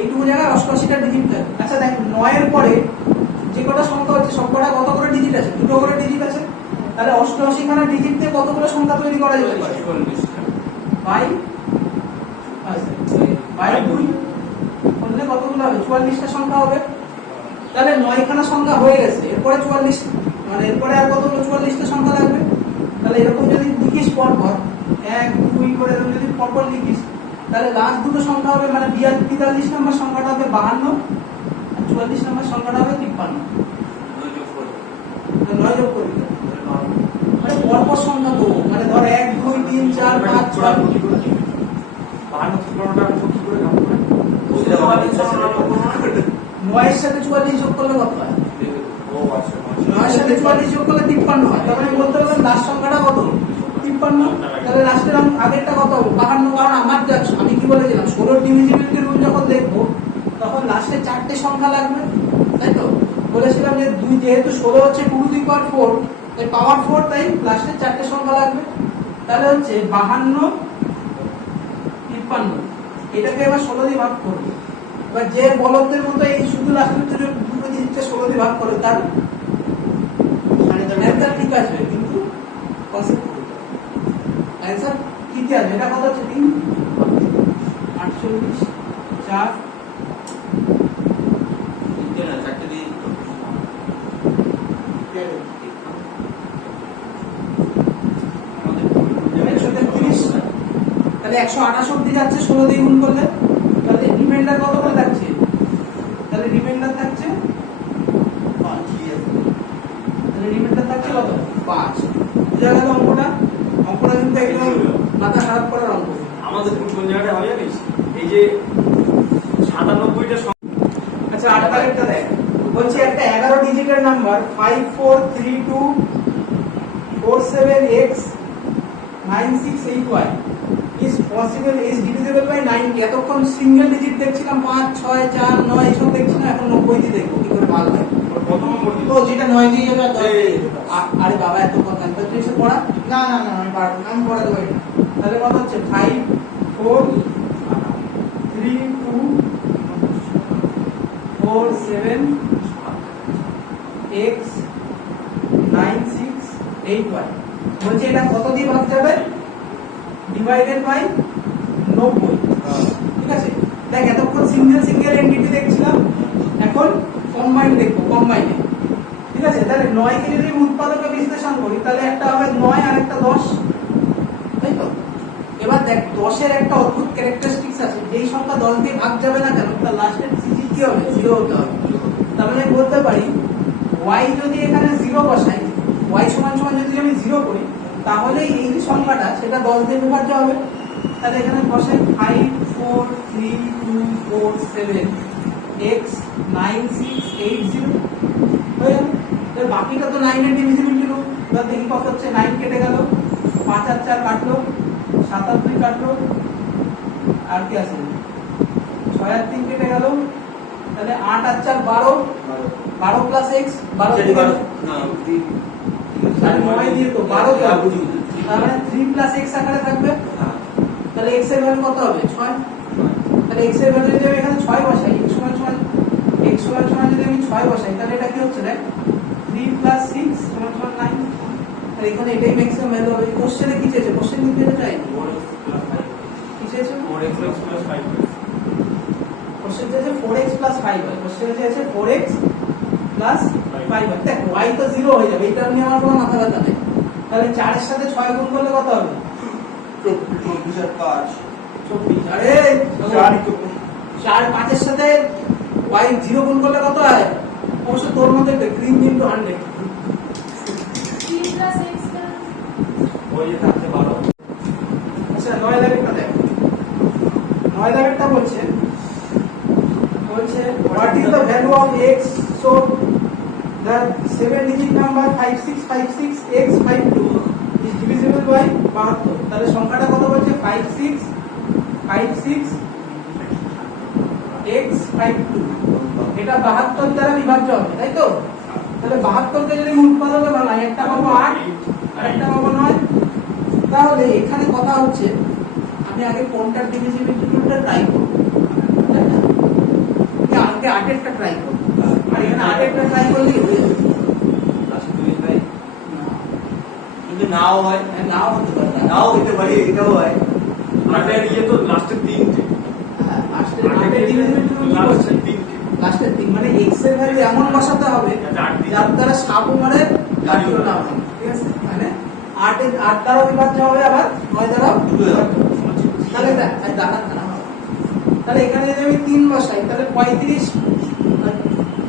এইটুকু জায়গায় 88টা ডিজিট থাকবে। আচ্ছা দেখ 9 এর পরে যে কটা সংখ্যা হচ্ছে সবকটা কত করে ডিজিট আছে? দুটো করে ডিজিট আছে। তাহলে 88খানা ডিজিট দিয়ে কতগুলো সংখ্যা তৈরি করা যেতে পারে? বাই 2 করলে কতগুলো হবে? 44টা সংখ্যা হবে। তাহলে 9খানা সংখ্যা হয়ে গেছে, এরপরে 44, মানে এরপরে আর কতগুলো 44টা সংখ্যা লাগবে? তাহলে এরকম যদি লিখিস পরপর 1 2 করে এরকম যদি পরপর লিখিস, তাহলে লাস্ট দুটো সংখ্যা হবে মানে 43 নম্বর সংখ্যাটা হবে 52 আর 44 নম্বর সংখ্যাটা হবে 53। 9 যোগ করে দিতে মানে পরপর সংখ্যা তো, মানে ধর 1 2 3 4 5 6 9 এর সাথে 44 যোগ করলে কত হয়? 9 এর সাথে 44 যোগ করলে 53 হয়। তার মানে বলতে পারবেন লাস্ট সংখ্যাটা কত? 53। তাহলে লাস্টের আগেরটা কত? 52। কারণ আমার আমি কি বলেছিলাম 16 ডিভিজিবিলিটি রুল যখন দেখবো তখন লাস্টে 4টে সংখ্যা লাগবে, তাই তো? বলেছিলাম যে যেহেতু 16 হচ্ছে 2 টু দি পাওয়ার 4, তাই পাওয়ার 4, তাই লাস্টে 4টে সংখ্যা লাগবে। তাহলে হচ্ছে 52 53। এটাকে এবার 16 দিয়ে ভাগ করবো। এবার যে বলদের মতো এই শুধু লাস্টের দুটো জিনিসটা 16 দিয়ে ভাগ করে তার অ্যান্সার ঠিক আসবে, কিন্তু কনসেপ্ট অ্যান্সার কি কি আসবে? এটা কত হচ্ছে? 3 48 4 তাহলে 128 অব্দি যাচ্ছে 16 দিয়ে গুণ করলে। তাহলে রিমাইন্ডার কত করে থাকছে? তাহলে রিমাইন্ডার থাকছে 5। তাহলে রিমাইন্ডার থাকছে কত? 5। বুঝা গেল অঙ্কটা? অঙ্কটা কিন্তু একদম মাথা খারাপ করার অঙ্ক। আমাদের কোন জায়গাটা হয় জানিস? এই যে 97টা। আচ্ছা 8 তারিখটা দেখ, বলছি একটা 11 ডিজিটের number 543247x9681 is possible is divisible by 90। এতক্ষণ সিঙ্গেল ডিজিট দেখছিলাম 5 6 4 9 এসব দেখছিলাম, এখন 90 দিয়ে দেখবো কি করে ভালো হয়। প্রথম নম্বর তো যেটা 9 দিয়ে যাবে আর 10 দিয়ে যাবে। আরে বাবা এত কথা তো তুই এসে পড়া। না না না আমি পারবো না, আমি পড়া দেবো এটা। তাহলে কত হচ্ছে? 5 4 3 2 4 7 x 9681। বলছে এটা কত দিয়ে ভাগ যাবে? Divided by 90। ঠিক আছে, দেখ এতক্ষণ সিঙ্গেল এন্টিটি দেখছিলাম, এখন কম্বাইন দেখবো, কম্বাইনে। ঠিক আছে, তাহলে 9 কে যদি উৎপাদকে বিশ্লেষণ করি তাহলে একটা হবে 9 আর একটা 10, তাই তো? এবার দেখ 10 এর একটা অদ্ভুত ক্যারেক্টারিস্টিক্স আছে, যেই সংখ্যা 10 দিয়ে ভাগ যাবে না কেন তার লাস্টের ডিজিট কি হবে? 0 হতে হবে। তার মানে বলতে পারি y যদি এখানে 0 বসাই, y সমান সমান যদি আমি 0 করি, তাহলে এই যে সংখ্যাটা সেটা 10 দিয়ে বিভাজ্য হবে। তাহলে এখানে বসাই 5 4 3 2 4 7 x 9680 হয়ে গেল। এর বাকিটা তো 9 এর ডিভিজিবিলিটি রুল। এবার দেখি কত হচ্ছে। 9 কেটে গেল, 5 আর 4 কাটলো, 7 আর 2 কাটলো, আর কি আছে? 6 আর 3 কেটে গেল, তাহলে 8 আর 4 12, 12 প্লাস x 12 আর 9 দিয়ে তো 12 তার মানে 3 প্লাস x আকারে থাকবে। তাহলে x এর ভ্যালু কত হবে? 6। তাহলে x এর ভ্যালু যদি আমি এখানে 6 বসাই, x সমান সমান যদি আমি 6 বসাই, তাহলে এটা কি হচ্ছে? দেখ 3 প্লাস 6 সমান 9। তাহলে এখানে এটাই ম্যাক্সিমাম ভ্যালু হবে। কোশ্চেনে কি চেয়েছে? কোশ্চেন কিন্তু এটা চাই কি চেয়েছে? কোশ্চেন চেয়েছে 4x প্লাস 5y, কোশ্চেনে চেয়েছে 4x প্লাস 5y। দেখ y তো 0 হয়ে যাবে, এটা নিয়ে আমার কোনো মাথা ব্যথা নেই। তাহলে 4 এর সাথে 6 গুণ করলে কত হবে? 24 আর 5 24। আরে 4 5 এর সাথে y 0 গুণ করলে কত হয়? অবশ্য তোর মধ্যে গ্রিন ইনটু 100। 3 plus x ওই যে থাকতে পারো। আচ্ছা 9 দাগেরটা দেখ। 9 দাগেরটা বলছে what is the value of x, so the 7 digit number 5656x52 is divisible by 72। তাহলে সংখ্যাটা কত বলছে? 5656x52। এটা 72 দ্বারা বিভাজ্য হবে, তাই তো? তাহলে 72 কে যদি উৎপাদকে বানাই, একটা পাবো 8 আর একটা পাবো 9। তাহলে এখানে কথা হচ্ছে আমি আগে কোনটার ডিভিজিবিলিটিটা ট্রাই করব, তাই না? আগে 8 ট্রাই করব, আর এখানে 8 ট্রাই করলে হয়ে যাবে। লাস্ট 2 ভাই কিন্তু নাও হয়, নাও হতে পারে, নাও হতে পারে, এটাও হয়। আটের ইয়ে তো লাস্টের 3টে, হ্যাঁ লাস্টের 8 ডিভিজিবিলিটি লাস্টের 3 মানে x এর ভ্যালু এমন বসাতে হবে যার দ্বারা সাবমানের কার্য না হয়, ঠিক আছে? মানে 8 দ্বারা বিভাজ্য হবে, আবার 9 দ্বারাও বিভাজ্য হবে। তাহলে দেখ তাহলে এখানে যদি আমি 3 বসাই তাহলে 35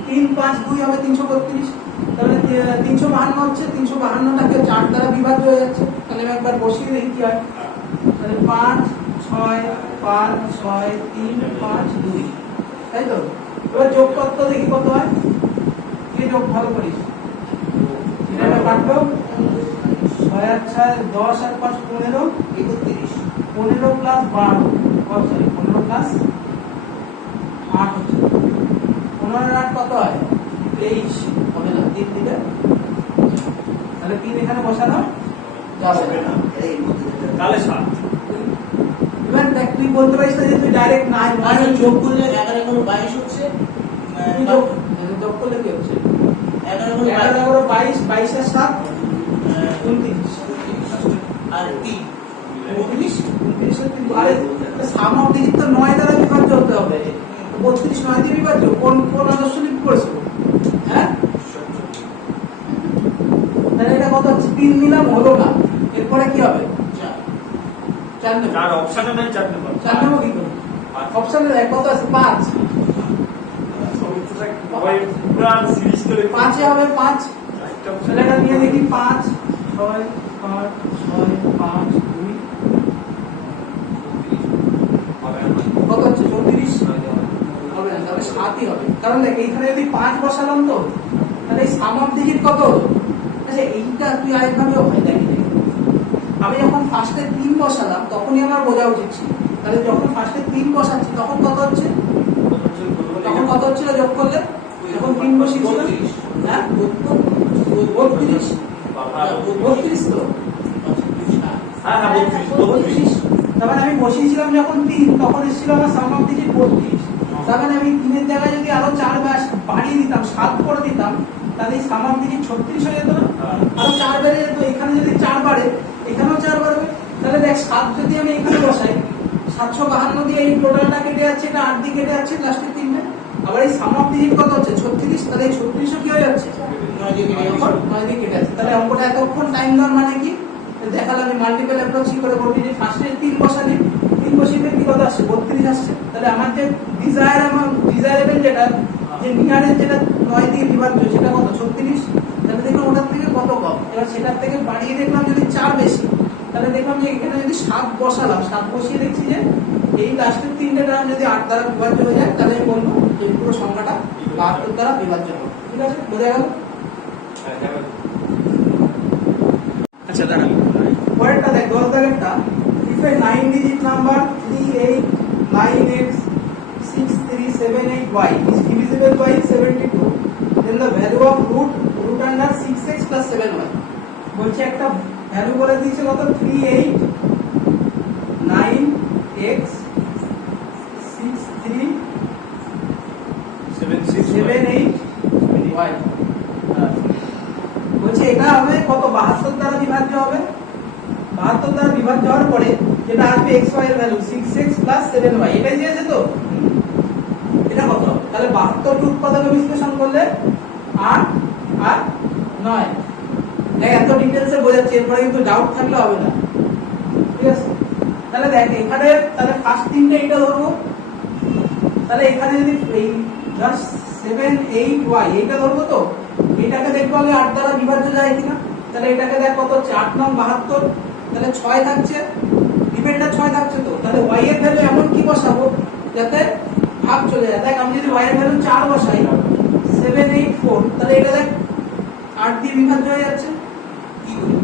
3 5 2 হবে 332। তাহলে 352 হচ্ছে, 352টাকে 4 দ্বারা বিভাজ্য হয়ে যাচ্ছে। তাহলে আমি একবার বসিয়ে দিই কি হয়। তাহলে 5 6 5 6 3 5 2, তাই তো? এবার যোগ করতে দেখি কত হয়, কি যোগ ভালো করিস। এটা কাটলো 6 আর 4 10 আর 5 15 31, 15 প্লাস 12 সরি 15 প্লাস 8 হচ্ছে 15 আর 8 কত হয়? 23 হবে না? 3 দিকে তাহলে 3 এখানে বসানো যাবে না। এই মধ্যে তাহলে 7। এবার দেখ তুই বলতে পারিস না যে তুই ডাইরেক্ট 9 যোগ করলে 11 গুণ 22 হচ্ছে, তুই যোগ করলে কি হচ্ছে? 11 গুণ 11 করে 22, 22 আর 7 29, আর 3 29 এর 3। আরে সাম অফ ডিজিট তো 9 দ্বারা বিভাজ্য হতে হবে। 32 9 দিয়ে বিভাজ্য, কোন আদর্শ লিখ করেছো? হ্যাঁ, তাহলে এটা কত হচ্ছে? 3 নিলাম, হলো না। এরপরে কি হবে? 4 নেব। আর অপশনে নাই 4 নেব। 4 নেব কি করে? অপশনে দেখ কত আছে? 5। ওই পুরো সিরিজ করে 5 এ হবে 5। তাহলে এটা নিয়ে দেখি 5 6 5 6 5 2 কত হচ্ছে? 34 হবে না, তাহলে 7ই হবে। কারণ দেখ এইখানে যদি 5 বসালাম তো তাহলে এই সাম অফ ডিজিট কত হলো? আচ্ছা এইটা তুই আরেকভাবে হয় দেখি। আমি যখন ফার্স্টে 3 বসালাম তখনই আমার বোঝা উচিত ছিল। তাহলে যখন ফার্স্টে 3 বসাচ্ছি তখন কত হচ্ছে? তখন কত হচ্ছিল যোগ করলে? যখন 3 বসিয়েছিলাম, হ্যাঁ 32 32 তো হ্যাঁ হ্যাঁ 32 তার মানে আমি বসিয়েছিলাম যখন 3 তখন এসেছিল আমার সাম অফ ডিজিট 32। তার মানে আমি 3 এর জায়গায় যদি আরো 4 বাড়িয়ে দিতাম, 7 করে দিতাম, তাহলে এই সাম অফ ডিজিট 36 হয়ে যেত না? আরো 4 বেড়ে যেত। এখানে যদি 4 বাড়ে এখানেও 4 বাড়বে। তাহলে দেখ 7 যদি আমি এখানে বসাই 752 দিয়ে এই টোটালটা কেটে যাচ্ছে, এটা 8 দিয়ে কেটে যাচ্ছে লাস্টের 3টে। আবার এই সাম অফ ডিজিট কত হচ্ছে? 36। তাহলে এই 36ও কি হয়ে যাচ্ছে? 9 দিয়ে কেটে যাচ্ছে। তাহলে অঙ্কটা এতক্ষণ টাইম দেওয়ার মানে কি? দেখালাম আমি মাল্টিপল অ্যাপ্রোচ কি করে করবি। যে ফার্স্টে 3 বসালি, 3 বসিয়ে কি কত আসছে? 32 আসছে। তাহলে আমার যে ডিজায়ারেবল যেটা, যে নিয়ারেস্ট যেটা 9 দিয়ে বিভাজ্য সেটা কত? 36। তাহলে দেখলাম ওটার থেকে কত কম। এবার সেটার থেকে বাড়িয়ে দেখলাম যদি 4 বেশি, তাহলে দেখলাম যে এখানে যদি 7 বসালাম, 7 বসিয়ে দেখছি যে এই লাস্টের 3টে টার্ম যদি 8 দ্বারা বিভাজ্য হয়ে যায় তাহলে আমি বলবো এই পুরো সংখ্যাটা 72 দ্বারা বিভাজ্য হবে। ঠিক আছে, বোঝা গেল? আচ্ছা দাঁড়া, পরেরটা দেখ 10 দাগেরটা। if a 9 digit number 38963778y is divisible by 72 then the value of root under 6x plus 7y। বলছে একটা ভ্যালু বলে দিয়েছে কত? 389x 6378y। বলছে এটা হবে কত? 72 দ্বারা বিভাজ্য হবে। 72 দ্বারা বিভাজ্য হওয়ার পরে যেটা আসবে xy এর ভ্যালু 6x plus 7y, এটাই দিয়েছে তো? এটা কত হবে? তাহলে 72টি উৎপাদকে বিশ্লেষণ করলে 8 আর 9। দেখ এত ডিটেলসে বোঝাচ্ছি, এরপরে কিন্তু ডাউট থাকলে হবে না, ঠিক আছে? তাহলে দেখ এখানে তাহলে ফার্স্ট তিনটে এটা ধরবো, তাহলে এখানে যদি এই জাস্ট 7 8 y এইটা ধরবো, তো এটাকে দেখবো আগে 8 দ্বারা বিভাজ্য যায় কিনা। তাহলে এটাকে দেখ কত হচ্ছে, 8 9 72, তাহলে 6 থাকছে, ডিপেন্ডার 6 থাকছে, তো তাহলে y এর ভ্যালু এমন কি বসাবো যাতে ভাগ চলে যায়। দেখ আমি যদি y এর ভ্যালু 4 বসাই 7 8 4, তাহলে এটা দেখ 8 দিয়ে বিভাজ্য হয়ে যাচ্ছে, কি করে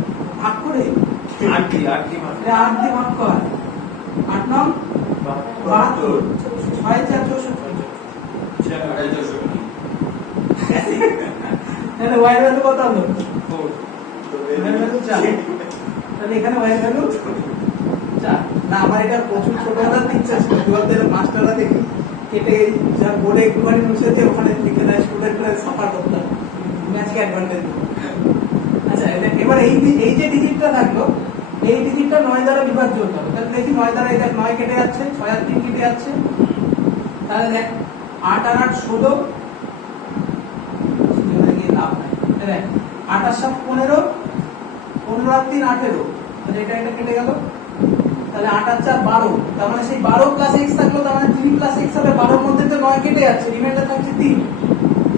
ভাগ করে 8 দিয়ে মানে তাহলে 8 দিয়ে ভাগ কর, 8 9 72, 6 4 64, তাহলে y এর ভ্যালু কত হলো? 4, y এর ভ্যালু 4, তাহলে এখানে y এর ভ্যালু 4 না। আমার এটা প্রচুর ছোট হাতের ইচ্ছা ছিল, দুয়াদের মাস্টাররা দেখি কেটে যা বোর্ডে একটুখানি মুছে দিয়ে ওখানে লিখে দেয়, স্টুডেন্টরা সাফার করতে হয়, তুমি আজকে অ্যাডভান্টেজ। আচ্ছা এবার এই যে ডিজিটটা থাকলো, এই ডিজিটটা 9 দ্বারা বিভাজ্য হতে হবে। তাহলে দেখি 9 দ্বারা, এই দেখ 9 কেটে যাচ্ছে, 6 আর 3 কেটে যাচ্ছে, তাহলে দেখ 8 আর 8 16, লাভ নাই, দেখ 8 আর 7 15, 15 আর 3 18, তাহলে এটা কেটে গেল, তাহলে 8 আর 4 12, তার মানে সেই 12 প্লাস x থাকলো, তার মানে 3 প্লাস x হবে। 12 এর মধ্যে তো 9 কেটে যাচ্ছে, রিমাইন্ডার থাকছে 3,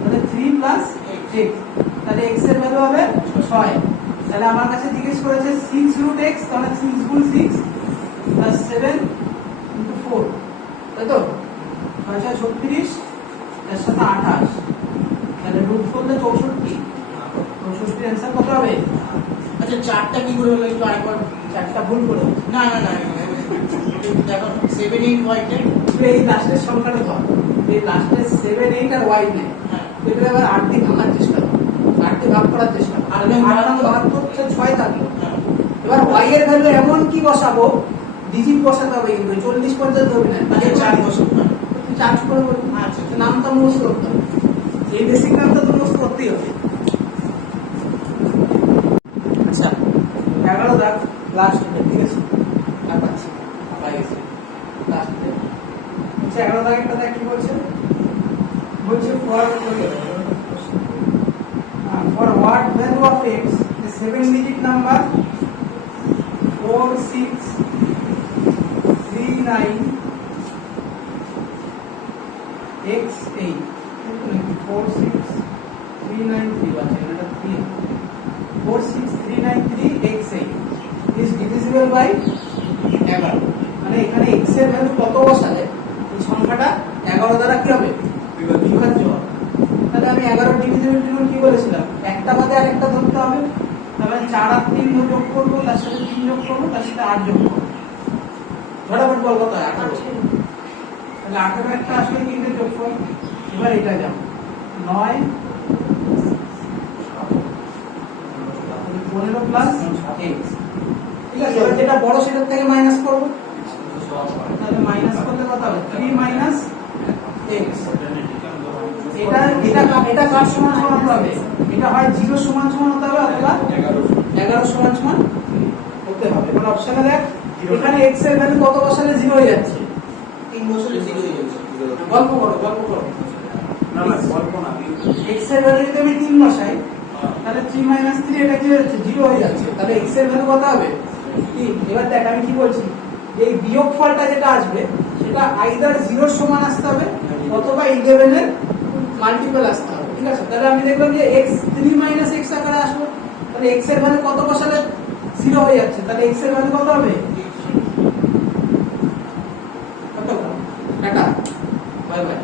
তাহলে 3 প্লাস x, তাহলে x এর ভ্যালু হবে 6। তাহলে আমার কাছে জিজ্ঞেস করেছে 6 রুট x, তাহলে 6 গুণ 6 প্লাস 7 ইনটু 4, তাই তো 6 6 36, এর সাথে 28, তাহলে রুট করলে 64, 64 অ্যান্সার কত হবে? আচ্ছা 4টা কি করে হলো একটু আরেকবার। 4টা ভুল করে, না না না দেখো 7 8 ওয়াইটে, এই লাস্টের সংখ্যাটা ধর, এই লাস্টের 7 8 আর y নেই, হ্যাঁ এটা এবার 8 দিয়ে ভাঙার চেষ্টা কর, 8 দিয়ে ভাগ করার চেষ্টা কর, 8 ভাগ করতে 6 থাকলো। হ্যাঁ এবার y এর ভ্যালু এমন কি বসাবো, ডিজিট বসাতে হবে কিন্তু 40 50 ধরবি না, আচ্ছা 4 বছর। তুই 4 করে বলবি, আচ্ছা নামটা মুখস্থ করতে হবে, এই বেসিক নামটা তো মুখস্থ করতেই হবে। আচ্ছা 11 দাগ লাস্ট, ঠিক আছে আর পাচ্ছি পাই গেছে লাস্ট, আচ্ছা 11 দাগ একটা দেখ কি বলছে, বলছে for what value of x the 7 digit number 4 6 3 9 x8, 4 6 3 9 3 আছে, এটা 3 4 6 3 9 3 x8 is divisible by 11। মানে এখানে x এর ভ্যালু কত বসালে এই সংখ্যাটা 11 দ্বারা কি হবে, বিভাজ্য হবে। তাহলে আমি 11 ডিভিজিবিলিটি রুল কি বলেছিলাম, একটা বাদে আরেকটা ধরতে হবে, তাহলে 4 আর 3 যোগ করবো, তার সাথে 3 যোগ করবো, তার সাথে 8 যোগ করবো, ঝটাফট বল কত 18, তাহলে 18 একটা আসলে 3 যোগ করবো। এবার এটা যাবো 9 15 প্লাস x, ঠিক আছে? এবার যেটা বড় সেটার থেকে মাইনাস করবো, তাহলে মাইনাস করলে কত হবে 3 মাইনাস x, এটা কার সমান সমান হবে, এটা হয় 0 সমান সমান হতে হবে অথবা 11 সমান সমান হতে হবে। মানে অপশনে দেখ এখানে x এর ভ্যালু কত বসালে 0 হয়ে যাচ্ছে, 3 বছরে 0 হয়ে যাচ্ছে। গল্প করো না না গল্প না, x এর ভ্যালু যদি আমি 3 বসাই, তাহলে 3 মাইনাস 3 এটা কি হচ্ছে 0 হয়ে যাচ্ছে, তাহলে x এর ভ্যালু কত হবে 3। এবার দেখ আমি কি বলছি, এই বিয়োগফলটা যেটা আসবে সেটা আইদার 0 সমান আসতে হবে অথবা 11 এর মাল্টিপল আসতে হবে, ঠিক আছে? তাহলে আমি দেখলাম যে x 3 মাইনাস x আকারে আসলো, তাহলে x এর ভ্যালু কত বসালে 0 হয়ে যাচ্ছে, তাহলে x এর ভ্যালু কত হবে, কত? Tata, bye bye.